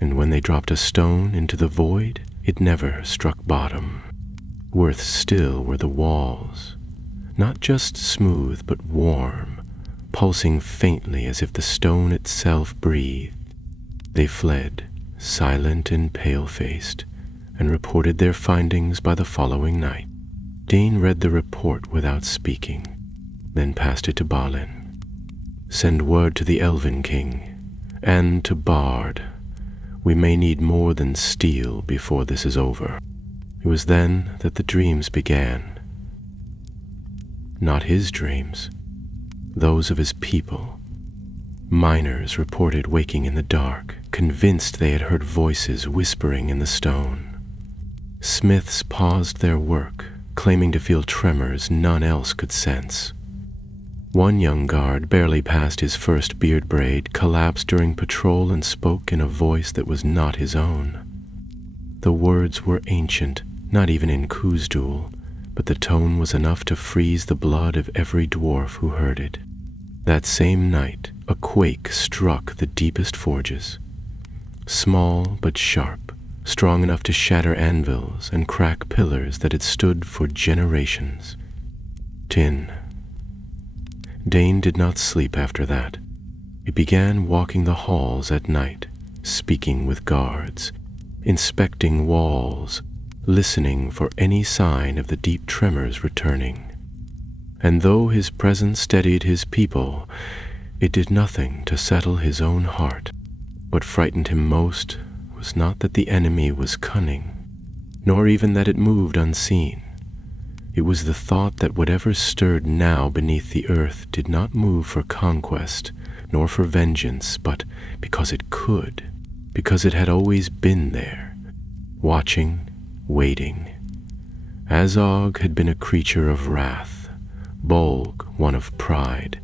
and when they dropped a stone into the void, It never struck bottom. Worse still were the walls, not just smooth but warm, pulsing faintly as if the stone itself breathed. They fled, silent and pale-faced, and reported their findings by the following night. Dane read the report without speaking, then passed it to Balin. "Send word to the Elven King, and to Bard. We may need more than steel before this is over." It was then that the dreams began. Not his dreams, those of his people. Miners reported waking in the dark, convinced they had heard voices whispering in the stone. Smiths paused their work, claiming to feel tremors none else could sense. One young guard, barely past his first beard braid, collapsed during patrol and spoke in a voice that was not his own. The words were ancient, not even in Khuzdul, but the tone was enough to freeze the blood of every dwarf who heard it. That same night, a quake struck the deepest forges. Small but sharp, strong enough to shatter anvils and crack pillars that had stood for generations. Tin. Dane did not sleep after that. He began walking the halls at night, speaking with guards, inspecting walls, listening for any sign of the deep tremors returning. And though his presence steadied his people, it did nothing to settle his own heart. What frightened him most was not that the enemy was cunning, nor even that it moved unseen. It was the thought that whatever stirred now beneath the earth did not move for conquest, nor for vengeance, but because it could, because it had always been there, watching, waiting. Azog had been a creature of wrath, Bolg one of pride,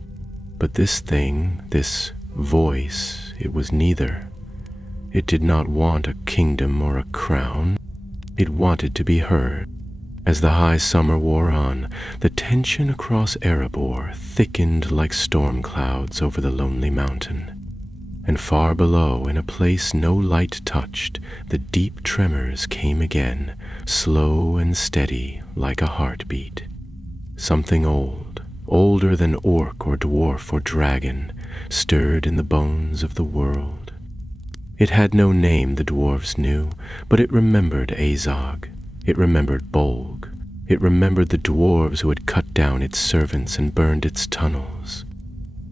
but this thing, this voice, it was neither. It did not want a kingdom or a crown. It wanted to be heard. As the high summer wore on, the tension across Erebor thickened like storm clouds over the lonely mountain. And far below, in a place no light touched, the deep tremors came again, slow and steady like a heartbeat. Something old, older than orc or dwarf or dragon, stirred in the bones of the world. It had no name, the dwarves knew, but it remembered Azog. It remembered Bolg. It remembered the dwarves who had cut down its servants and burned its tunnels.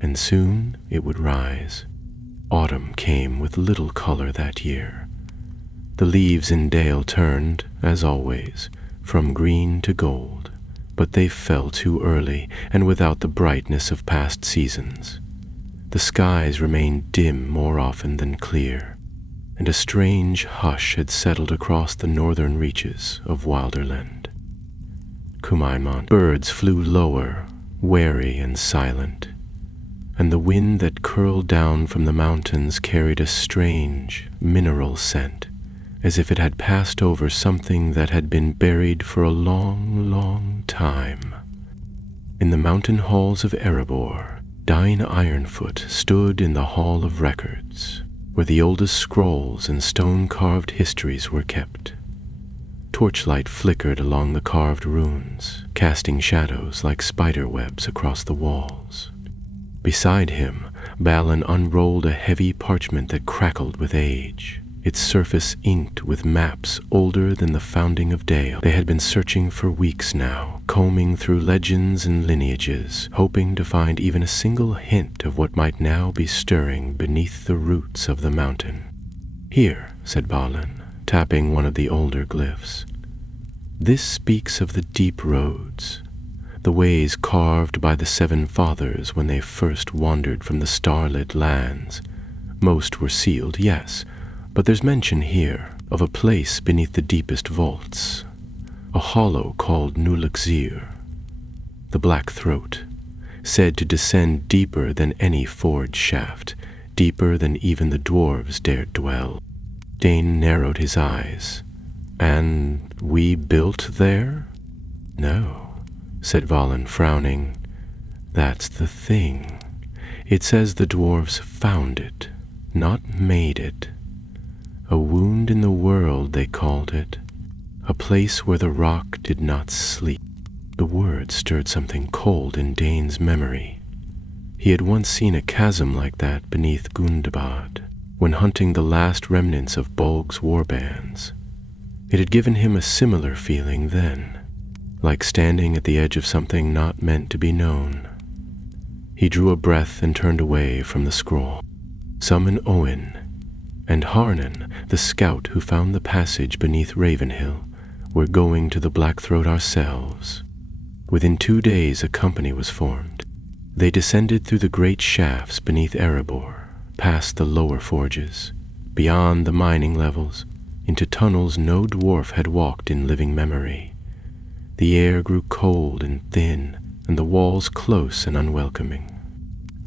And soon it would rise. Autumn came with little color that year. The leaves in Dale turned, as always, from green to gold, but they fell too early and without the brightness of past seasons. The skies remained dim more often than clear, and a strange hush had settled across the northern reaches of Wilderland. Kumaimont. Birds flew lower, wary and silent, and the wind that curled down from the mountains carried a strange, mineral scent, as if it had passed over something that had been buried for a long, long time. In the mountain halls of Erebor, Dain Ironfoot stood in the Hall of Records, where the oldest scrolls and stone-carved histories were kept. Torchlight flickered along the carved runes, casting shadows like spider webs across the walls. Beside him, Balin unrolled a heavy parchment that crackled with age, its surface inked with maps older than the founding of Dale. They had been searching for weeks now, combing through legends and lineages, hoping to find even a single hint of what might now be stirring beneath the roots of the mountain. "Here," said Balin, tapping one of the older glyphs. "This speaks of the deep roads, the ways carved by the Seven Fathers when they first wandered from the starlit lands. Most were sealed, yes, but there's mention here of a place beneath the deepest vaults, a hollow called Nulakzir, the Black Throat, said to descend deeper than any forge shaft, deeper than even the dwarves dared dwell." Dane narrowed his eyes. "And we built there?" "No," said Balin, frowning. "That's the thing. It says the dwarves found it, not made it. A wound in the world, they called it. A place where the rock did not sleep. The word stirred something cold in Dane's memory. He had once seen a chasm like that beneath Gundabad, when hunting the last remnants of Bolg's warbands. It had given him a similar feeling then, like standing at the edge of something not meant to be known. He drew a breath and turned away from the scroll. Summon Owen and Harnan, the scout who found the passage beneath Ravenhill. We're going to the Blackthroat ourselves. Within 2 days a company was formed. They descended through the great shafts beneath Erebor, past the lower forges, beyond the mining levels, into tunnels no dwarf had walked in living memory. The air grew cold and thin, and the walls close and unwelcoming.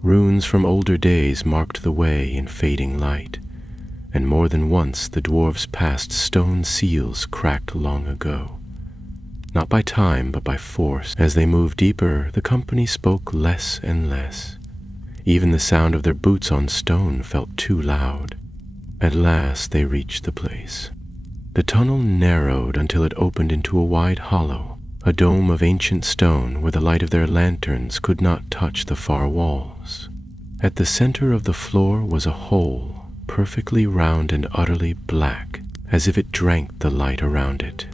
Runes from older days marked the way in fading light, and more than once the dwarves passed stone seals cracked long ago. Not by time, but by force. As they moved deeper, the company spoke less and less. Even the sound of their boots on stone felt too loud. At last they reached the place. The tunnel narrowed until it opened into a wide hollow, a dome of ancient stone where the light of their lanterns could not touch the far walls. At the center of the floor was a hole, perfectly round and utterly black, as if it drank the light around it.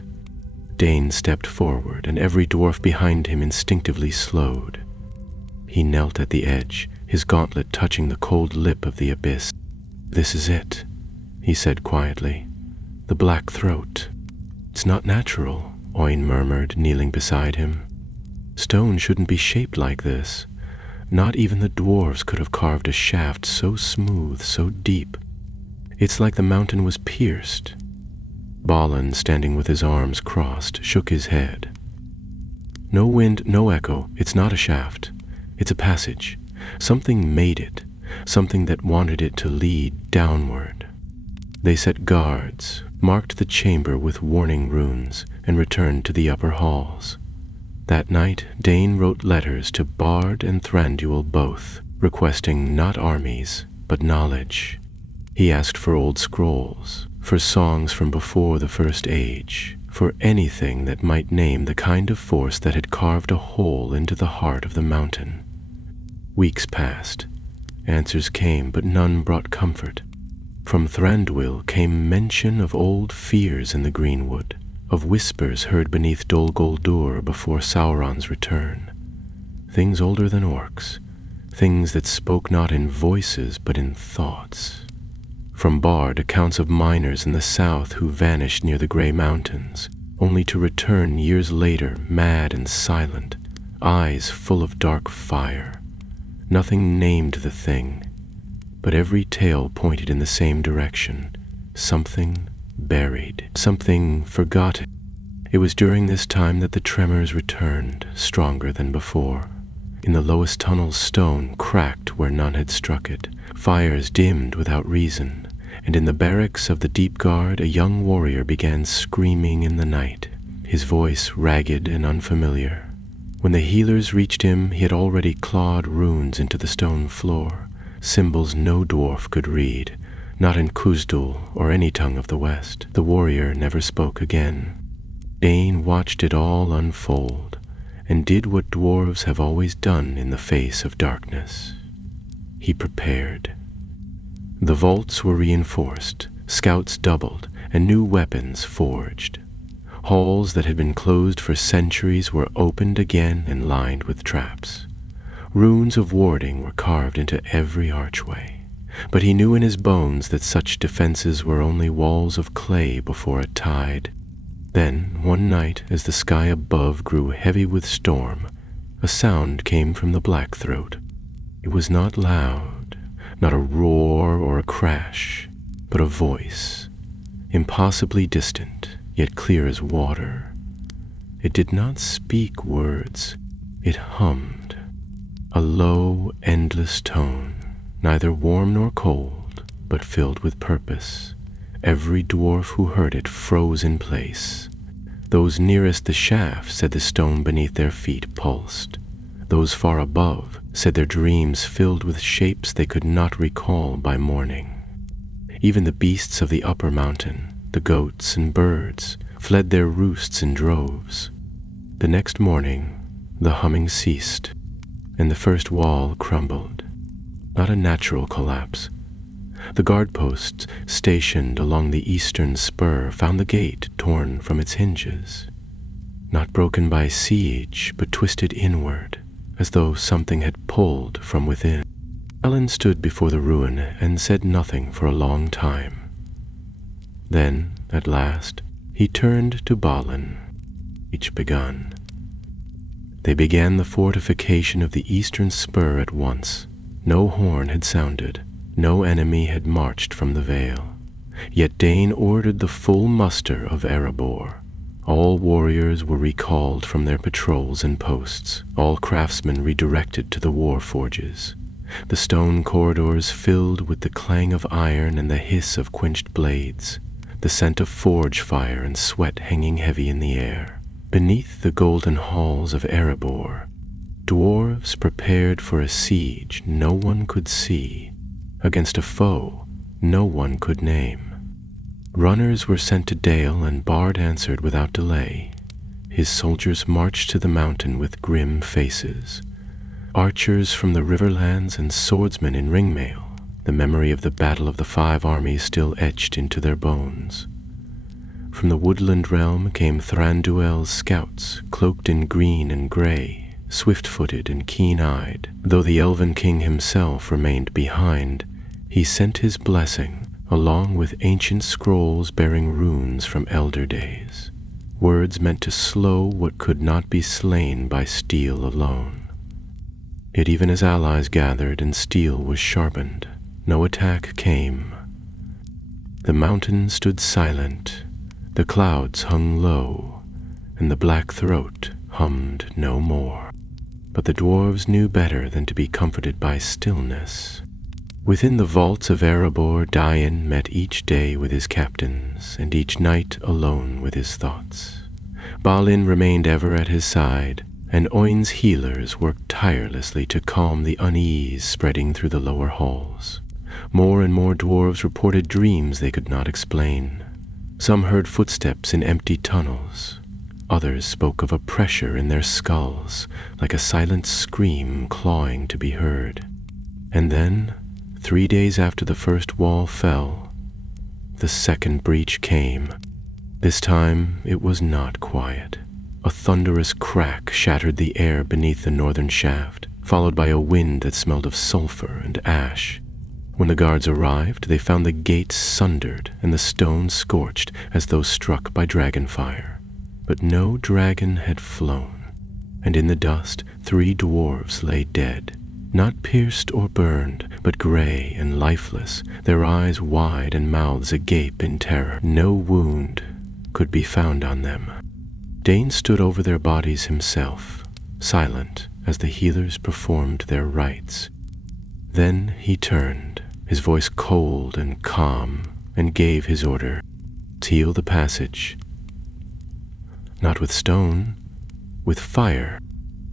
Dane stepped forward, and every dwarf behind him instinctively slowed. He knelt at the edge, his gauntlet touching the cold lip of the abyss. "This is it," he said quietly. "The Black Throat." "It's not natural," Oin murmured, kneeling beside him. "Stone shouldn't be shaped like this. Not even the dwarves could have carved a shaft so smooth, so deep. It's like the mountain was pierced." Balin, standing with his arms crossed, shook his head. "No wind, no echo. It's not a shaft. It's a passage. Something made it, something that wanted it to lead downward." They set guards, marked the chamber with warning runes, and returned to the upper halls. That night, Dane wrote letters to Bard and Thranduil both, requesting not armies, but knowledge. He asked for old scrolls, for songs from before the First Age, for anything that might name the kind of force that had carved a hole into the heart of the mountain. Weeks passed. Answers came, but none brought comfort. From Thranduil came mention of old fears in the greenwood, of whispers heard beneath Dol Guldur before Sauron's return. Things older than orcs, things that spoke not in voices but in thoughts. From Bard, accounts of miners in the south who vanished near the Grey Mountains, only to return years later mad and silent, eyes full of dark fire. Nothing named the thing, but every tale pointed in the same direction. Something buried, something forgotten. It was during this time that the tremors returned, stronger than before. In the lowest tunnel's stone cracked where none had struck it. Fires dimmed without reason, and in the barracks of the Deep Guard a young warrior began screaming in the night, his voice ragged and unfamiliar. When the healers reached him, he had already clawed runes into the stone floor, symbols no dwarf could read, not in Khuzdul or any tongue of the West. The warrior never spoke again. Dane watched it all unfold, and did what dwarves have always done in the face of darkness. He prepared. The vaults were reinforced, scouts doubled, and new weapons forged. Halls that had been closed for centuries were opened again and lined with traps. Runes of warding were carved into every archway, but he knew in his bones that such defenses were only walls of clay before a tide. Then, one night, as the sky above grew heavy with storm, a sound came from the Blackthroat. It was not loud, not a roar or a crash, but a voice, impossibly distant, yet clear as water. It did not speak words, it hummed, a low, endless tone, neither warm nor cold, but filled with purpose. Every dwarf who heard it froze in place. Those nearest the shaft said the stone beneath their feet pulsed. Those far above said their dreams filled with shapes they could not recall by morning. Even the beasts of the upper mountain, the goats and birds, fled their roosts in droves. The next morning, the humming ceased, and the first wall crumbled. Not a natural collapse. The guard posts stationed along the eastern spur found the gate torn from its hinges. Not broken by siege, but twisted inward, as though something had pulled from within. Alan stood before the ruin and said nothing for a long time. Then, at last, he turned to Balin. Each begun. They began the fortification of the eastern spur at once. No horn had sounded, no enemy had marched from the vale. Yet Dane ordered the full muster of Erebor. All warriors were recalled from their patrols and posts, all craftsmen redirected to the war forges. The stone corridors filled with the clang of iron and the hiss of quenched blades, the scent of forge fire and sweat hanging heavy in the air. Beneath the golden halls of Erebor, dwarves prepared for a siege no one could see, against a foe no one could name. Runners were sent to Dale, and Bard answered without delay. His soldiers marched to the mountain with grim faces. Archers from the riverlands and swordsmen in ringmail, the memory of the battle of the 5 armies still etched into their bones. From the woodland realm came Thranduil's scouts, cloaked in green and gray, swift-footed and keen-eyed. Though the elven king himself remained behind, he sent his blessing, along with ancient scrolls bearing runes from elder days, words meant to slow what could not be slain by steel alone. Yet even as allies gathered and steel was sharpened, no attack came. The mountain stood silent, the clouds hung low, and the black throat hummed no more. But the dwarves knew better than to be comforted by stillness. Within the vaults of Erebor, Dain met each day with his captains, and each night alone with his thoughts. Balin remained ever at his side, and Oin's healers worked tirelessly to calm the unease spreading through the lower halls. More and more dwarves reported dreams they could not explain. Some heard footsteps in empty tunnels. Others spoke of a pressure in their skulls, like a silent scream clawing to be heard. And then, 3 days after the first wall fell, the second breach came. This time it was not quiet. A thunderous crack shattered the air beneath the northern shaft, followed by a wind that smelled of sulfur and ash. When the guards arrived, they found the gates sundered and the stone scorched as though struck by dragon fire. But no dragon had flown, and in the dust 3 dwarves lay dead, not pierced or burned, but gray and lifeless, their eyes wide and mouths agape in terror. No wound could be found on them. Dane stood over their bodies himself, silent as the healers performed their rites. Then he turned, his voice cold and calm, and gave his order: "Seal the passage." Not with stone, with fire.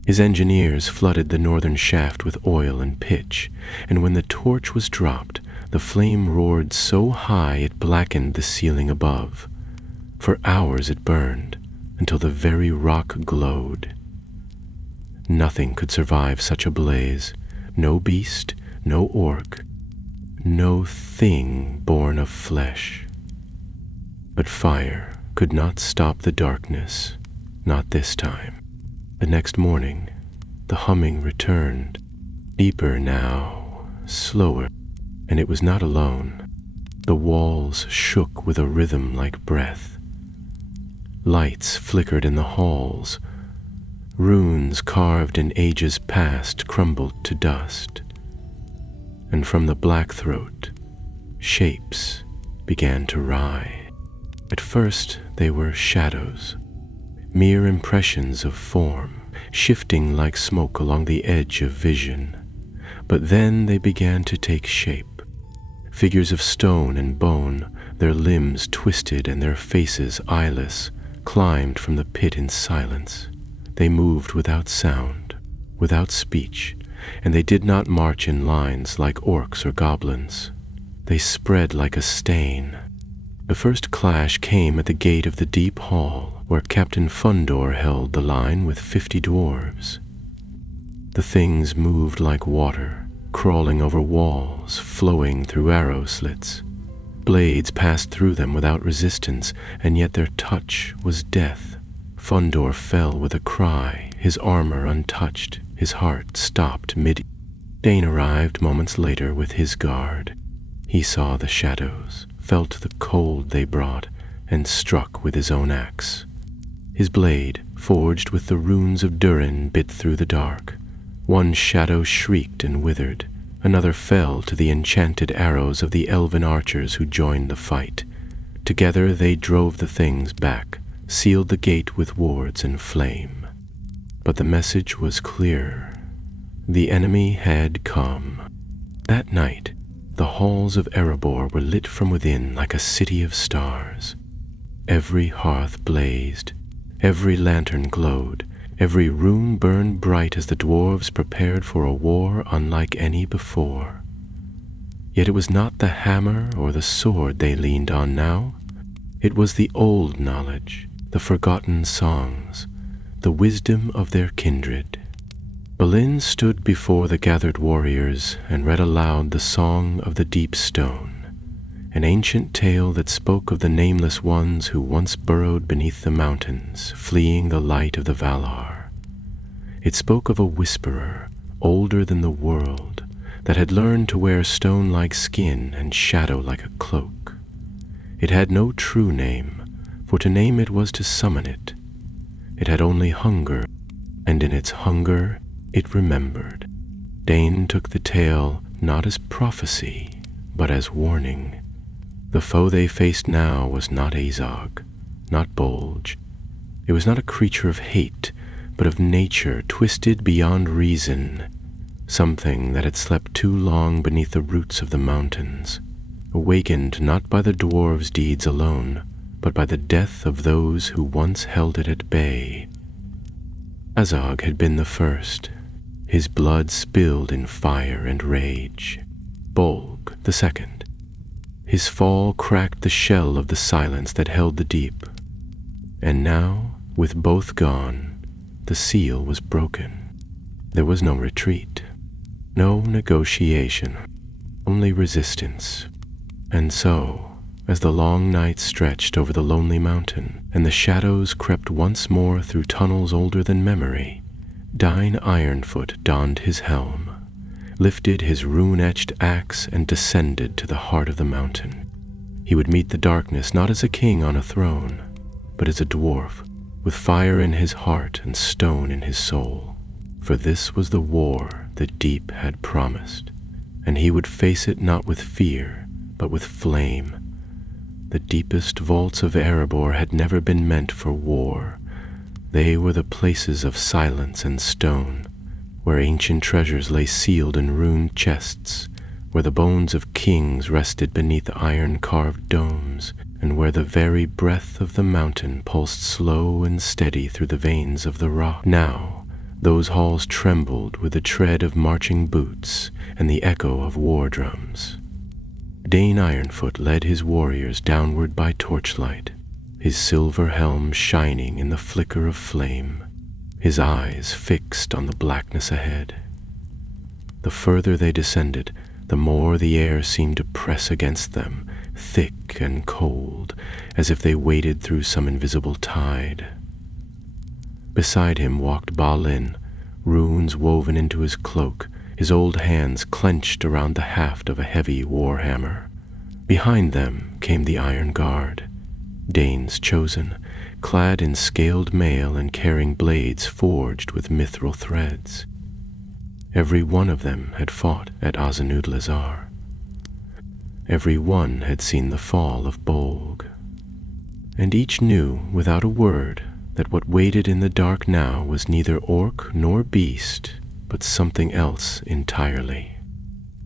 His engineers flooded the northern shaft with oil and pitch, and when the torch was dropped, the flame roared so high it blackened the ceiling above. For hours it burned, until the very rock glowed. Nothing could survive such a blaze, no beast, no orc, no thing born of flesh. But fire could not stop the darkness, not this time. The next morning, the humming returned, deeper now, slower, and it was not alone. The walls shook with a rhythm like breath. Lights flickered in the halls. Runes carved in ages past crumbled to dust. And from the black throat, shapes began to rise. At first they were shadows, mere impressions of form, shifting like smoke along the edge of vision. But then they began to take shape. Figures of stone and bone, their limbs twisted and their faces eyeless, climbed from the pit in silence. They moved without sound, without speech, and they did not march in lines like orcs or goblins. They spread like a stain. The first clash came at the gate of the deep hall, where Captain Fundor held the line with 50 dwarves. The things moved like water, crawling over walls, flowing through arrow slits. Blades passed through them without resistance, and yet their touch was death. Fundor fell with a cry, his armor untouched, his heart stopped mid. Dane arrived moments later with his guard. He saw the shadows, felt the cold they brought, and struck with his own axe. His blade, forged with the runes of Durin, bit through the dark. One shadow shrieked and withered. Another fell to the enchanted arrows of the elven archers who joined the fight. Together they drove the things back, sealed the gate with wards and flame. But the message was clear. The enemy had come. That night, the halls of Erebor were lit from within like a city of stars. Every hearth blazed, every lantern glowed, every room burned bright as the dwarves prepared for a war unlike any before. Yet it was not the hammer or the sword they leaned on now. It was the old knowledge, the forgotten songs, the wisdom of their kindred. Balin stood before the gathered warriors and read aloud the Song of the Deep Stone, an ancient tale that spoke of the nameless ones who once burrowed beneath the mountains, fleeing the light of the Valar. It spoke of a whisperer, older than the world, that had learned to wear stone-like skin and shadow like a cloak. It had no true name, for to name it was to summon it. It had only hunger, and in its hunger it remembered. Dane took the tale not as prophecy, but as warning. The foe they faced now was not Azog, not Bolg. It was not a creature of hate, but of nature twisted beyond reason, something that had slept too long beneath the roots of the mountains, awakened not by the dwarves' deeds alone, but by the death of those who once held it at bay. Azog had been the first, his blood spilled in fire and rage. Bolg the second. His fall cracked the shell of the silence that held the deep. And now, with both gone, the seal was broken. There was no retreat, no negotiation, only resistance. And so, as the long night stretched over the lonely mountain, and the shadows crept once more through tunnels older than memory, Dine Ironfoot donned his helm, lifted his rune-etched axe, and descended to the heart of the mountain. He would meet the darkness not as a king on a throne, but as a dwarf, with fire in his heart and stone in his soul. For this was the war the deep had promised, and he would face it not with fear, but with flame. The deepest vaults of Erebor had never been meant for war. They were the places of silence and stone, where ancient treasures lay sealed in runed chests, where the bones of kings rested beneath iron-carved domes, and where the very breath of the mountain pulsed slow and steady through the veins of the rock. Now, those halls trembled with the tread of marching boots and the echo of war drums. Dane Ironfoot led his warriors downward by torchlight, his silver helm shining in the flicker of flame, his eyes fixed on the blackness ahead. The further they descended, the more the air seemed to press against them, thick and cold, as if they waded through some invisible tide. Beside him walked Balin, runes woven into his cloak, his old hands clenched around the haft of a heavy war-hammer. Behind them came the Iron Guard, Dane's chosen, clad in scaled mail and carrying blades forged with mithril threads. Every one of them had fought at Azanud-Lazar. Every one had seen the fall of Bolg. And each knew, without a word, that what waited in the dark now was neither orc nor beast, but something else entirely.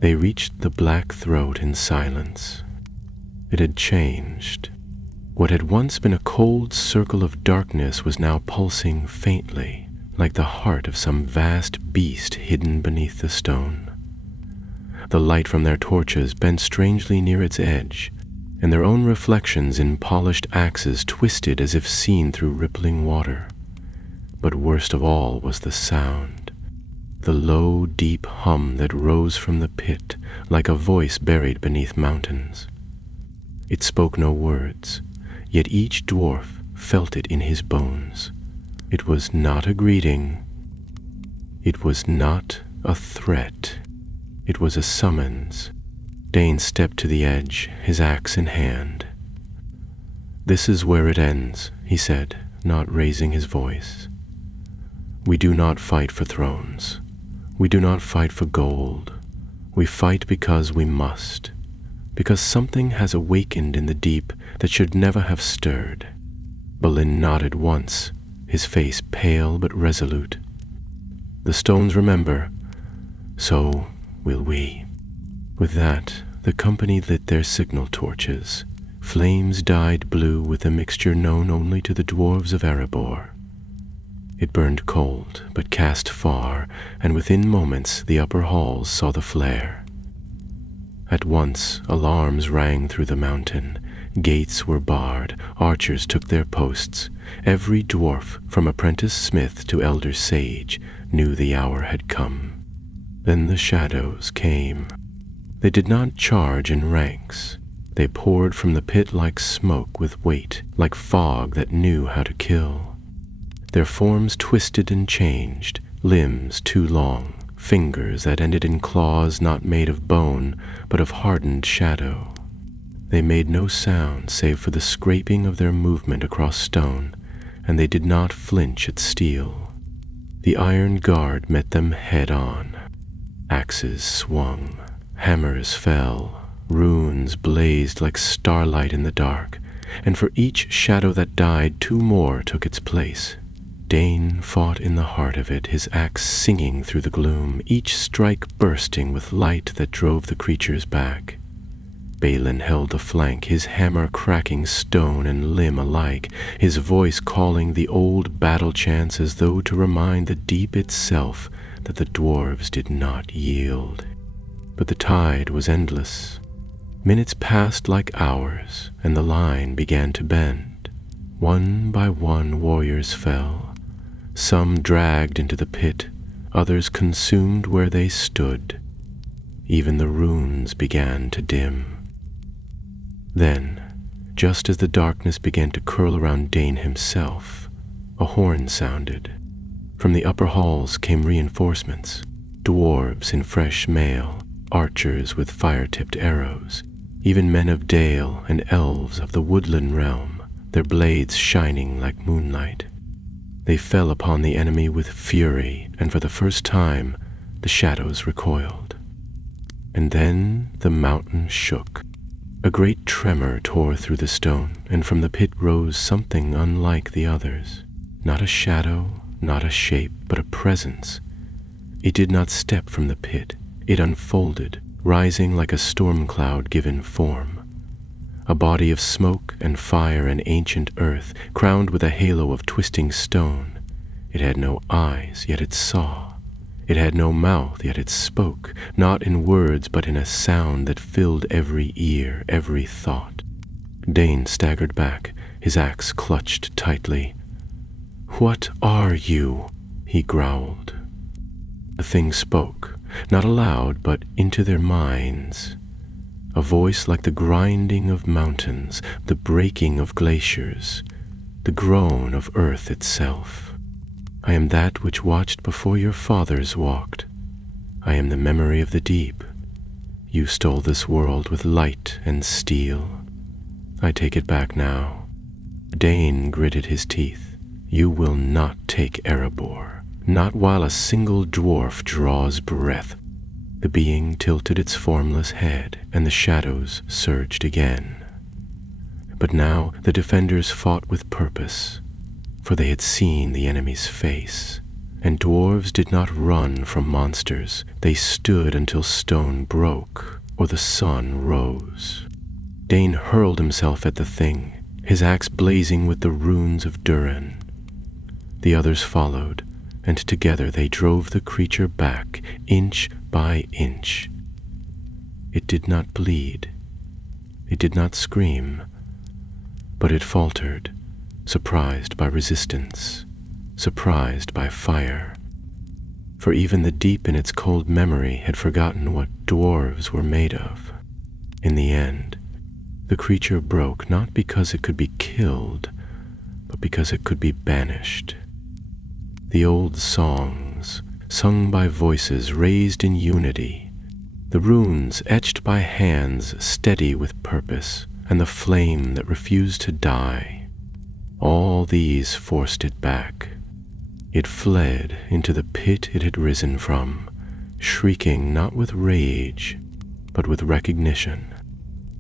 They reached the black throat in silence. It had changed. What had once been a cold circle of darkness was now pulsing faintly, like the heart of some vast beast hidden beneath the stone. The light from their torches bent strangely near its edge, and their own reflections in polished axes twisted as if seen through rippling water. But worst of all was the sound, the low, deep hum that rose from the pit like a voice buried beneath mountains. It spoke no words, yet each dwarf felt it in his bones. It was not a greeting. It was not a threat. It was a summons. Dane stepped to the edge, his axe in hand. "This is where it ends," he said, not raising his voice. "We do not fight for thrones. We do not fight for gold. We fight because we must, because something has awakened in the deep that should never have stirred." Balin nodded once, his face pale but resolute. "The stones remember, so will we." With that, the company lit their signal torches, flames dyed blue with a mixture known only to the dwarves of Erebor. It burned cold, but cast far, and within moments the upper halls saw the flare. At once alarms rang through the mountain, gates were barred, archers took their posts. Every dwarf, from apprentice smith to elder sage, knew the hour had come. Then the shadows came. They did not charge in ranks. They poured from the pit like smoke with weight, like fog that knew how to kill. Their forms twisted and changed, limbs too long, fingers that ended in claws not made of bone, but of hardened shadow. They made no sound save for the scraping of their movement across stone, and they did not flinch at steel. The iron guard met them head on. Axes swung. Hammers fell, runes blazed like starlight in the dark, and for each shadow that died, two more took its place. Dane fought in the heart of it, his axe singing through the gloom, each strike bursting with light that drove the creatures back. Balin held the flank, his hammer cracking stone and limb alike, his voice calling the old battle chants as though to remind the deep itself that the dwarves did not yield. But the tide was endless. Minutes passed like hours, and the line began to bend. One by one warriors fell. Some dragged into the pit, others consumed where they stood. Even the runes began to dim. Then, just as the darkness began to curl around Dane himself, a horn sounded. From the upper halls came reinforcements, dwarves in fresh mail, archers with fire-tipped arrows, even men of Dale and elves of the woodland realm, their blades shining like moonlight. They fell upon the enemy with fury, and for the first time, the shadows recoiled. And then the mountain shook. A great tremor tore through the stone, and from the pit rose something unlike the others. Not a shadow, not a shape, but a presence. It did not step from the pit. It unfolded, rising like a storm cloud given form. A body of smoke and fire and ancient earth, crowned with a halo of twisting stone. It had no eyes, yet it saw. It had no mouth, yet it spoke, not in words, but in a sound that filled every ear, every thought. Dane staggered back, his axe clutched tightly. "What are you?" he growled. The thing spoke, not aloud, but into their minds. A voice like the grinding of mountains, the breaking of glaciers, the groan of earth itself. "I am that which watched before your fathers walked. I am the memory of the deep. You stole this world with light and steel. I take it back now." Dane gritted his teeth. "You will not take Erebor, not while a single dwarf draws breath." The being tilted its formless head, and the shadows surged again. But now the defenders fought with purpose, for they had seen the enemy's face. And dwarves did not run from monsters. They stood until stone broke or the sun rose. Dane hurled himself at the thing, his axe blazing with the runes of Durin. The others followed, and together they drove the creature back, inch by inch. It did not bleed. It did not scream, but it faltered, surprised by resistance, surprised by fire. For even the deep in its cold memory had forgotten what dwarves were made of. In the end, the creature broke not because it could be killed, but because it could be banished. The old songs, sung by voices raised in unity, the runes etched by hands steady with purpose, and the flame that refused to die, all these forced it back. It fled into the pit it had risen from, shrieking not with rage, but with recognition.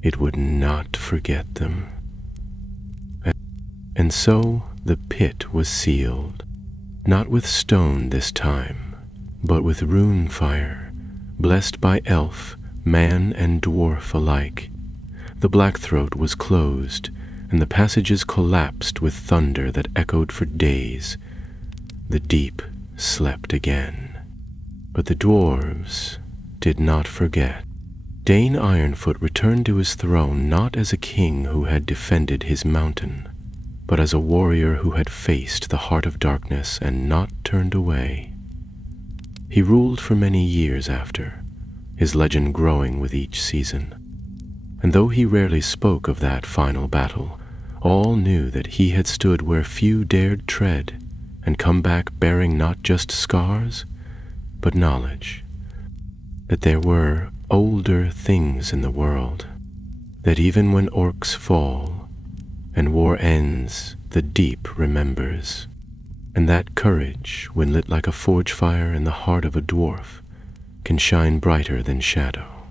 It would not forget them. And so the pit was sealed, not with stone this time, but with rune fire, blessed by elf, man, and dwarf alike. The black throat was closed, and the passages collapsed with thunder that echoed for days. The deep slept again. But the dwarves did not forget. Dane Ironfoot returned to his throne not as a king who had defended his mountain, but as a warrior who had faced the heart of darkness and not turned away. He ruled for many years after, his legend growing with each season. And though he rarely spoke of that final battle, all knew that he had stood where few dared tread, and come back bearing not just scars, but knowledge. That there were older things in the world, that even when orcs fall, and war ends, the deep remembers, and that courage, when lit like a forge fire in the heart of a dwarf, can shine brighter than shadow.